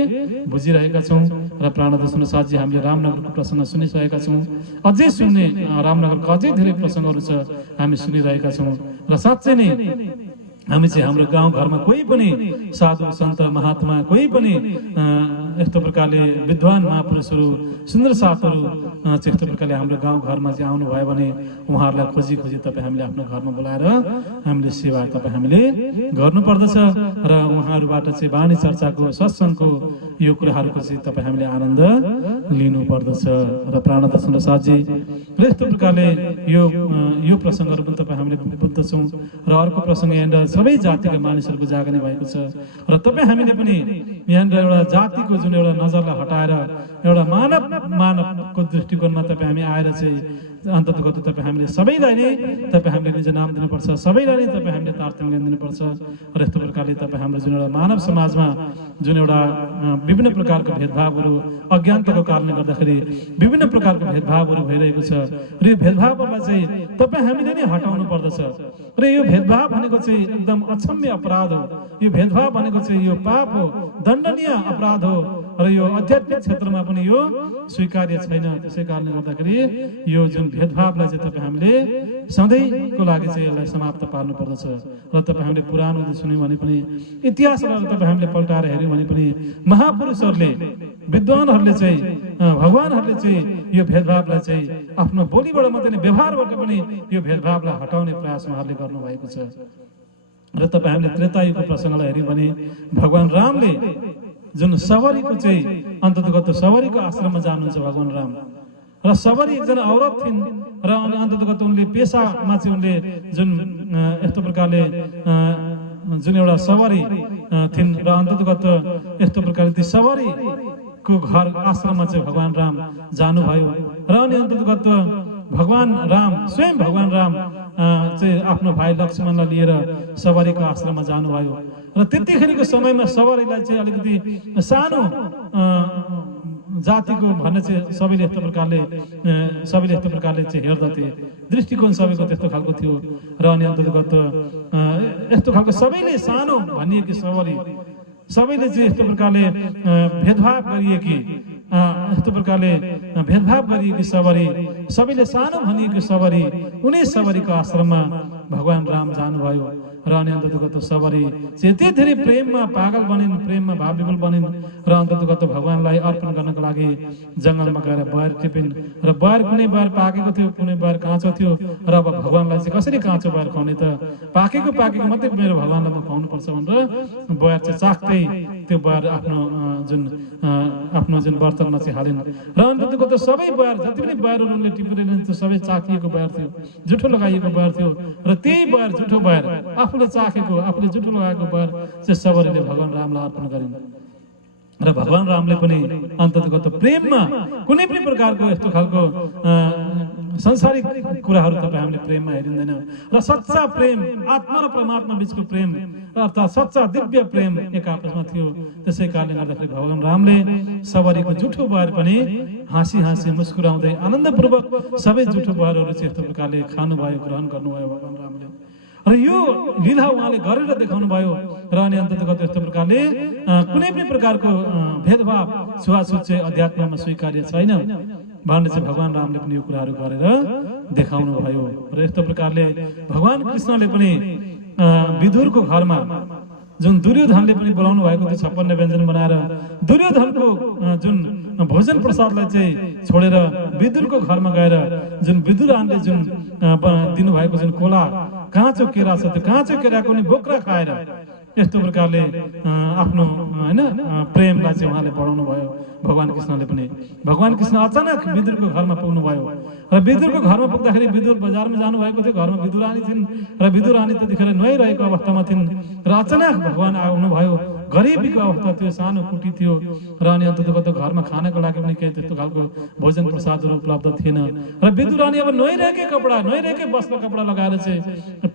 बुझिरहेका छौँ। र प्राणनाथ सुन्दर साथजी हामीले रामनगरको प्रसङ्ग सुनिसकेका छौँ, अझै सुन्ने रामनगरको अझै धेरै प्रसङ्गहरू छ हामी सुनिरहेका छौँ। र साँच्चै नै हामी चाहिँ हाम्रो गाउँघरमा कोही पनि साधु सन्त महात्मा, कोही पनि यस्तो प्रकारले विद्वान महापुरुषहरू, सुन्दर साथहरू चाहिँ यस्तो प्रकारले हाम्रो गाउँघरमा चाहिँ आउनुभयो भने उहाँहरूलाई खोजी खोजी तपाईँ हामीले आफ्नो घरमा बोलाएर हामीले सेवा तपाईँ हामीले गर्नुपर्दछ र उहाँहरूबाट चाहिँ वाणी चर्चाको, सत्सङ्गको यो कुराहरूको चाहिँ तपाईँ हामीले आनन्द लिनुपर्दछ। र प्राणनाथ सुन्दर साथजी र यस्तो प्रकारले यो प्रसङ्गहरू पनि तपाईँ हामीले बुझ्दछौँ। र अर्को प्रसङ्ग यहाँनिर सबै जातिका मानिसहरूको जागनी भएको छ र तपाईँ हामीले पनि यहाँनिर एउटा जातिको जुन एउटा नजरलाई हटाएर एउटा मानवको दृष्टिकोणमा तपाईँ हामी आएर चाहिँ अन्ततगत तपाईँ हामीले सबैलाई नै तपाईँ हामीले निज नाम दिनुपर्छ, सबैलाई नै तपाईँ हामीले तारतम्य ज्ञान दिनुपर्छ। र यस्तो प्रकारले तपाईँ हाम्रो जुन एउटा मानव समाजमा जुन एउटा विभिन्न प्रकारको भेदभावहरू अज्ञानताको कारणले गर्दाखेरि विभिन्न प्रकारको भेदभावहरू भइरहेको छ र यो भेदभावहरूलाई चाहिँ तपाईँ हामीले नै हटाउनु पर्दछ। र यो भेदभाव भनेको चाहिँ एकदम अक्षम्य अपराध हो, यो भेदभाव भनेको चाहिँ यो पाप हो, दण्डनीय अपराध हो र यो आध्यात्मिक क्षेत्रमा पनि यो स्वीकार्य छैन। त्यसै कारणले गर्दाखेरि यो जुन भेदभावलाई चाहिँ तपाईँ हामीले सधैँको लागि चाहिँ यसलाई समाप्त पार्नु पर्दछ। र तपाईँ हामीले पुरानो सुन्यौँ भने पनि, इतिहासलाई तपाईँ हामीले पल्टाएर हेऱ्यौँ भने पनि महापुरुषहरूले, विद्वानहरूले चाहिँ, भगवानहरूले चाहिँ यो भेदभावलाई चाहिँ आफ्नो बोलीबाट मात्रै नै, व्यवहारबाट पनि यो भेदभावलाई हटाउने प्रयास उहाँहरूले गर्नुभएको छ। र तपाईँ हामीले त्रेतायुगको प्रसङ्गलाई हेऱ्यौँ भने भगवान रामले जुन सवरीको चाहिँ अन्ततगत सवरीको आश्रममा जानुहुन्छ भगवान राम, र सवरी एकजना औरत थिइन् र अन्ततगत उनले पेसामा चाहिँ उनले जुन यस्तो प्रकारले जुन एउटा सवरी थिइन् र अन्ततगत यस्तो प्रकारले ती सवरीको घर आश्रममा चाहिँ भगवान राम जानुभयो र अनि अन्ततगत भगवान राम, स्वयं भगवान राम चाहिँ आफ्नो भाइ लक्ष्मणलाई लिएर सवरीको आश्रममा जानुभयो र त्यतिखेरको समयमा सवरीलाई चाहिँ अलिकति सानो जातिको भन्ने चाहिँ सबैले यस्तो प्रकारले चाहिँ हेर्दथे, दृष्टिकोण सबैको त्यस्तो खालको थियो र अनि अन्तर्गत यस्तो खालको सबैले सानो भनिएकी सवरी, सबैले चाहिँ यस्तो प्रकारले भेदभाव गरिएकी, यस्तो प्रकारले भेदभाव गरिएकी सवरी, सबैले सानो भनिएको सवरी, उनी सवरीको आश्रममा भगवान राम जानुभयो र अनि अन्तर्गत सवरी चाहिँ यति धेरै प्रेममा पागल बनिन्, प्रेममा भावविभोल बनिन् र अन्तर्गत भगवानलाई अर्पण गर्नको लागि जङ्गलमा गएर बयर टिपिन् र बयर कुनै बयर पाकेको थियो, कुनै बयर काँचो थियो र अब भगवानलाई चाहिँ कसरी काँचो बयर खुवाउने त, पाकेको मात्रै मेरो भगवानलाई म खुवाउनुपर्छ भनेर बयर चाहिँ चाख्दै त्यो बयार आफ्नो जुन बर्तनमा चाहिँ हालिन् र अन्तको त सबै बयार जति पनि बयारहरू उनले टिपेर त्यो सबै चाखिएको बयार थियो, जुठो लगाइएको बयार थियो र त्यही बयार जुठो बयार आफूले चाखेको आफूले जुठो लगाएको बयार चाहिँ सबरीले भगवान रामलाई अर्पण गरिन् र भगवान रामले पनि अन्ततगत प्रेममा कुनै पनि प्रकारको यस्तो खालको संसारिक कुराहरू तपाईँ हामीले प्रेममा हेरिँदैन र सच्चा प्रेम आत्मा र परमात्मा बीचको प्रेम अर्थात् सच्चा दिव्य प्रेम एक आपसमा थियो। त्यसै कारणले गर्दाखेरि भगवान रामले सबरीको जुठो बयार पनि हाँसी हाँसी मुस्कुराउँदै आनन्दपूर्वक सबै जुठो बयारहरू चाहिँ यस्तो प्रकारले खानुभयो, ग्रहण गर्नुभयो भगवान रामले र यो लीला उहाँले गरेर देखाउनु भयो र अनि अन्ततगत यस्तो प्रकारले कुनै पनि प्रकारको भेदभाव छुवाछुत चाहिँ अध्यात्ममा स्वीकार्य छैन भन्ने चाहिँ भगवान रामले पनि यो कुराहरू गरेर देखाउनु भयो र यस्तो प्रकारले भगवान कृष्णले पनि विदुरको घरमा जुन दुर्योधनले पनि बोलाउनु भएको थियो 56 व्यञ्जन बनाएर दुर्योधनको जुन भोजन प्रसादलाई चाहिँ छोडेर विदुरको घरमा गएर जुन विदुरानले जुन दिनुभएको जुन कोला काँचो केरा छ त्यो काँचो केराको नि बोक्रा खाएर यस्तो प्रकारले आफ्नो हैन प्रेमलाई चाहिँ उहाँले बढाउनु भयो भगवान कृष्णले पनि। भगवान कृष्ण अचानक विदुरको घरमा पुग्नु भयो र विदुरको घरमा पुग्दाखेरि विदुर बजारमा जानुभएको थियो, घरमा विदुरानी थिइन् र विदुरानी त्यतिखेर नुहाइरहेको अवस्थामा थिइन् र अचानक भगवान आउनुभयो। गरिबीको अवस्था थियो, सानो कुटी थियो र अनि अन्ततगत घरमा खानको लागि पनि केही त्यस्तो खालको भोजन प्रसादहरू उपलब्ध थिएन र विदुरानी अब नुहाइरहेकै वस्त्र कपडा लगाएर चाहिँ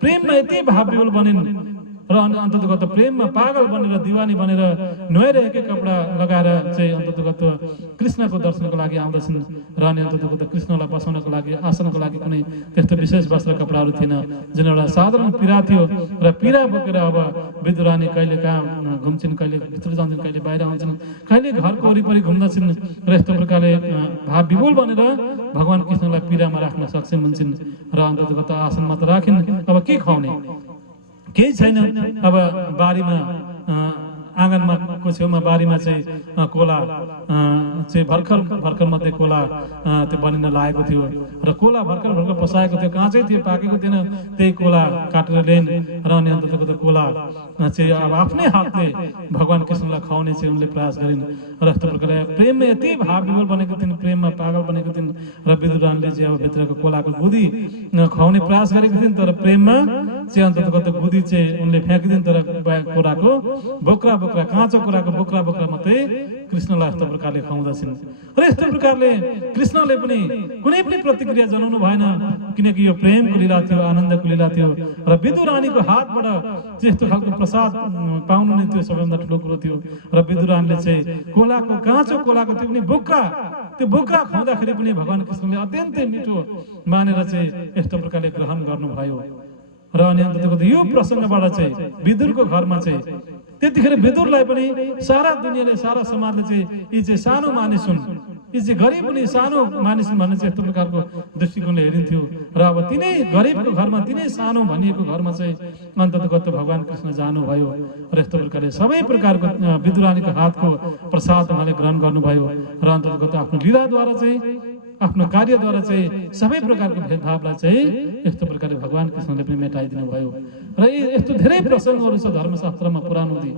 प्रेममा यति भावविह्वल बनिन् र अन्ततगत प्रेममा पागल बनेर दिवानी बनेर नुहाइरहेकै कपडा लगाएर चाहिँ अन्ततगत कृष्णको दर्शनको लागि आउँदछन् र अनि अन्ततगत कृष्णलाई बसाउनको लागि आसनको लागि कुनै त्यस्तो विशेष वस्त्र कपडाहरू थिएन जुन एउटा साधारण पीडा थियो र पीडा बोकेर अब विदुरानी कहिले कहाँ घुम्छिन्, कहिले भित्र जान्छन्, कहिले बाहिर आउँछन्, कहिले घरको वरिपरि घुम्दछन् र यस्तो प्रकारले भावविह्वल बनेर भगवान कृष्णलाई पीडामा राख्न सक्षम हुन्छन् र अन्ततगत आसनमा त राखिन्। अब के खुवाउने केही छैन। अब बारीमा आँगनमा को छेउमा बारीमा चाहिँ कोला चाहिँ भर्खर मात्रै कोला त्यो बनिन लागेको थियो र कोला भर्खर पसाएको थियो, काँचै थियो, पाकेको थिएन। त्यही कोला काटेर ल्याइन् र अनि अन्ततको त कोला चाहिँ अब आफ्नै हातले भगवान कृष्णलाई खुवाउने चाहिँ उनले प्रयास गरिन् र यस्तो प्रकारले प्रेममा यति भावविह्वल बनेको थिइन्, प्रेममा पागल बनेको थिइन् र विदुरानले चाहिँ अब भित्रको कोलाको गुदी खुवाउने प्रयास गरेको थिइन् तर प्रेममा चाहिँ अन्ततगत गुदी चाहिँ उनले फ्याँकिदिन् तर कोराको बोक्रा काँचो कुराको बोक्रा मात्रै कृष्णलाई यस्तो प्रकारले खुवाउँदछन् र यस्तो प्रकारले कृष्णले पनि कुनै पनि प्रतिक्रिया जनाउनु भएन किनकि यो प्रेमको लीला थियो, आनन्दको लीला थियो र विदुरानीको हातबाट यस्तो खालको प्रसाद पाउनु नै त्यो सबैभन्दा ठुलो कुरो थियो र विदुरानले चाहिँ काँचो कोलाको त्यो पनि बोक्रा खुवाउँदाखेरि पनि भगवान कृष्णले अत्यन्तै मिठो मानेर चाहिँ यस्तो प्रकारले ग्रहण गर्नुभयो र अनि अन्ततको यो प्रसङ्गबाट चाहिँ विदुरको घरमा चाहिँ त्यतिखेर विदुरलाई पनि सारा दुनियाँले सारा समाजले चाहिँ यी चाहिँ सानो मानिस हुन्, यी चाहिँ गरिब पनि सानो मानिस हुन् भन्ने चाहिँ यस्तो प्रकारको दृष्टिकोणले हेरिन्थ्यो र अब तिनै गरिबको घरमा तिनै सानो भनिएको घरमा चाहिँ अन्ततगत भगवान कृष्ण जानुभयो र यस्तो प्रकारले सबै प्रकारको विदुरानीको हातको प्रसाद उहाँले ग्रहण गर्नुभयो र अन्ततगत आफ्नो लीलाद्वारा चाहिँ आफ्नो कार्यद्वारा चाहिँ सबै प्रकारको भेदभावलाई चाहिँ यस्तो प्रकारले भगवान कृष्णले पनि मेटाइदिनु भयो र यस्तो धेरै प्रसङ्गहरू छ धर्मशास्त्रमा पुरानो दि।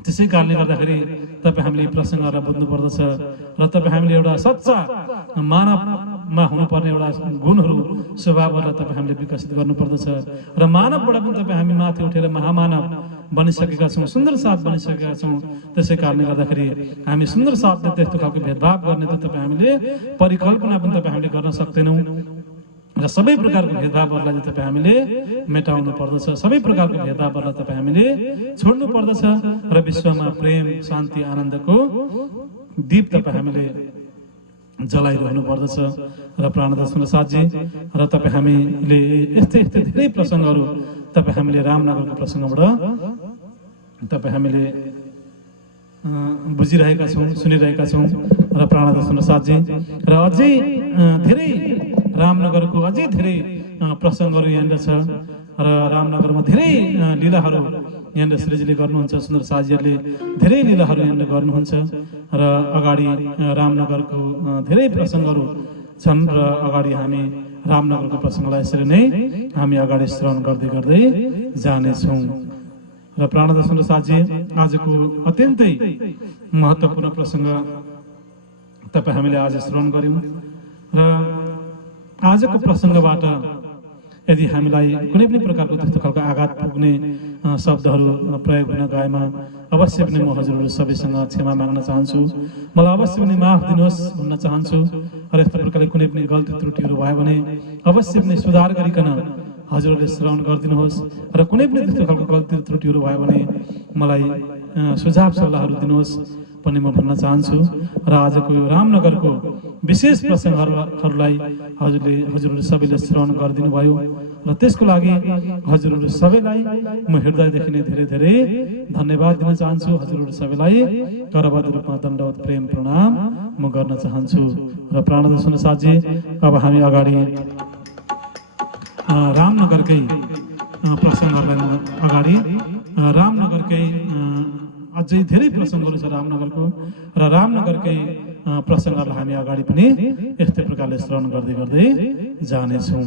त्यसै कारणले गर्दाखेरि तपाईँ हामीले यी प्रसङ्गहरूलाई बुझ्नु पर्दछ र तपाईँ हामीले एउटा सच्चा मानवमा हुनुपर्ने एउटा गुणहरू स्वभावहरूलाई तपाईँ हामीले विकसित गर्नुपर्दछ र मानवबाट पनि तपाईँ हामी माथि उठेर महामानव बनिसकेका छौँ, सुन्दर साथ बनिसकेका छौँ। त्यसै कारणले गर्दाखेरि हामी सुन्दर साथले त्यस्तो खालको भेदभाव गर्ने त तपाईँ हामीले परिकल्पना पनि तपाईँ हामीले गर्न सक्दैनौँ र सबै प्रकारको भेदभावहरूलाई तपाईँ हामीले मेटाउनु पर्दछ, सबै प्रकारको भेदभावहरूलाई तपाईँ हामीले छोड्नु पर्दछ र विश्वमा प्रेम, शान्ति, आनन्दको दीप तपाईँ हामीले जलाइरहनु पर्दछ र प्राणदास साथजी र तपाईँ हामीले यस्तै धेरै प्रसङ्गहरू तपाईँ हामीले रामनगरको प्रसङ्गबाट तपाईँ हामीले बुझिरहेका छौँ, सुनिरहेका छौँ र प्राणदास साथजी र अझै धेरै रामनगरको अझै धेरै प्रसङ्गहरू यहाँनिर छ र रामनगरमा धेरै लीलाहरू यहाँनिर श्रीजीले गर्नुहुन्छ, सुन्दर साथीहरूले धेरै लीलाहरू यहाँनिर गर्नुहुन्छ र अगाडि रामनगरको धेरै प्रसङ्गहरू छन् र अगाडि हामी रामनगरको प्रसङ्गलाई यसरी नै हामी अगाडि श्रवण गर्दै जानेछौँ र प्राणदर्शन साझी आजको अत्यन्तै महत्त्वपूर्ण प्रसङ्ग तपाईँ हामीले आज श्रवण गर्यौं र आजको प्रसङ्गबाट यदि हामीलाई कुनै पनि प्रकारको त्यस्तो खालको आघात पुग्ने शब्दहरू प्रयोग हुन गएमा अवश्य पनि म हजुरहरू सबैसँग क्षमा माग्न चाहन्छु। मलाई अवश्य पनि माफ दिनुहोस् भन्न चाहन्छु र यस्तो प्रकारले कुनै पनि गल्ती त्रुटिहरू भयो भने अवश्य पनि सुधार गरिकन हजुरहरूले श्रवण गरिदिनुहोस् र कुनै पनि त्यस्तो खालको गल्ती त्रुटिहरू भयो भने मलाई सुझाव सल्लाहहरू दिनुहोस् पनि म भन्न चाहन्छु। र आजको यो रामनगरको विशेष प्रसङ्गहरूलाई हजुरहरूले सबैले श्रवण गरिदिनु भयो र त्यसको लागि हजुरहरू सबैलाई म हृदयदेखि नै धेरै धेरै धन्यवाद दिन चाहन्छु। हजुरहरू सबैलाई करबद्ध रूपमा दण्डवत प्रेम प्रणाम म गर्न चाहन्छु। र प्राणदर्शन साझी अब हामी अगाडि रामनगरकै प्रसङ्गहरूलाई अगाडि रामनगरकै अझै धेरै प्रसङ्गहरू छ रामनगरको र रामनगरकै प्रसङ्गहरूलाई हामी अगाडि पनि यस्तै प्रकारले श्रवण गर्दै गर्दै जानेछौँ।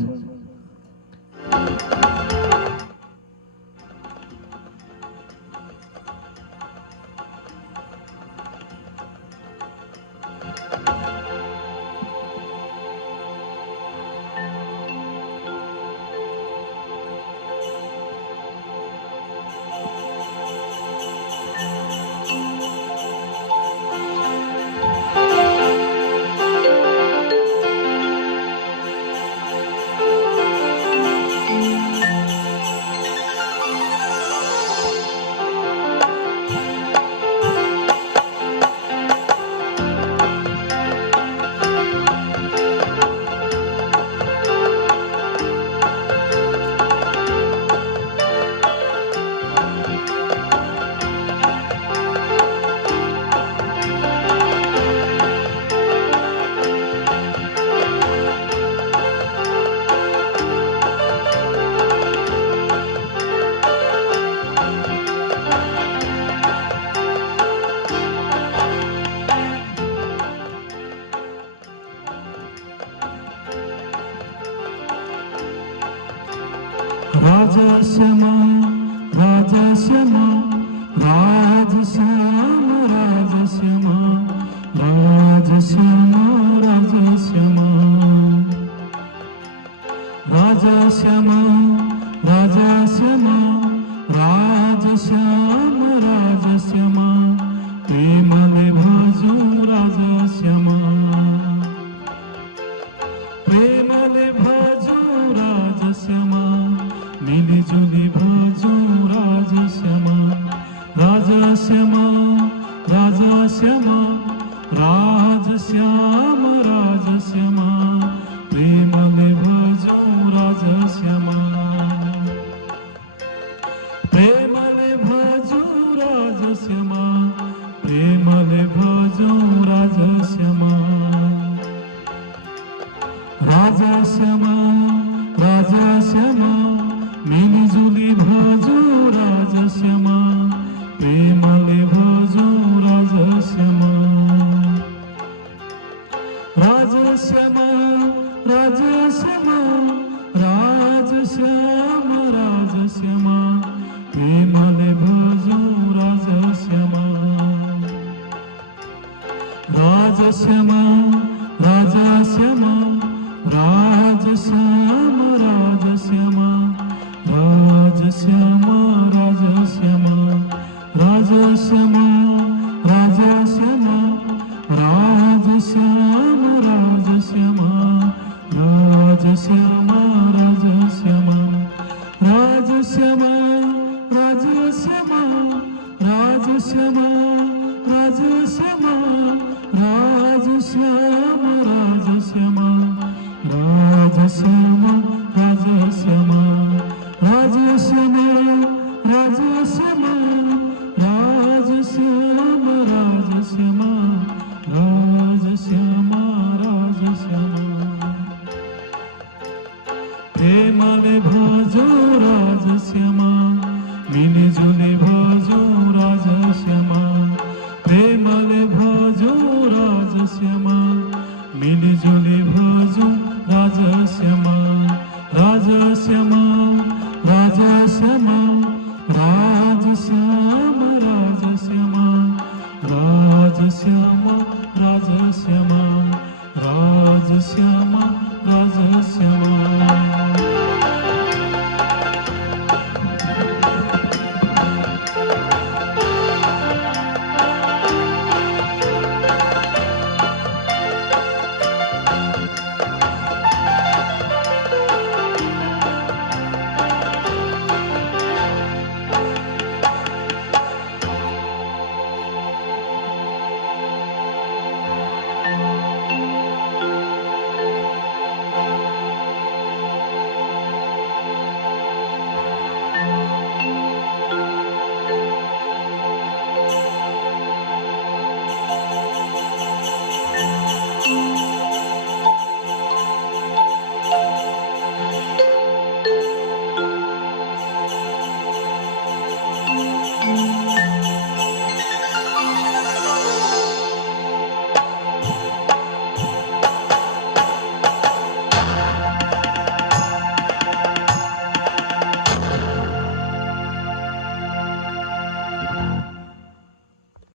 Rajasama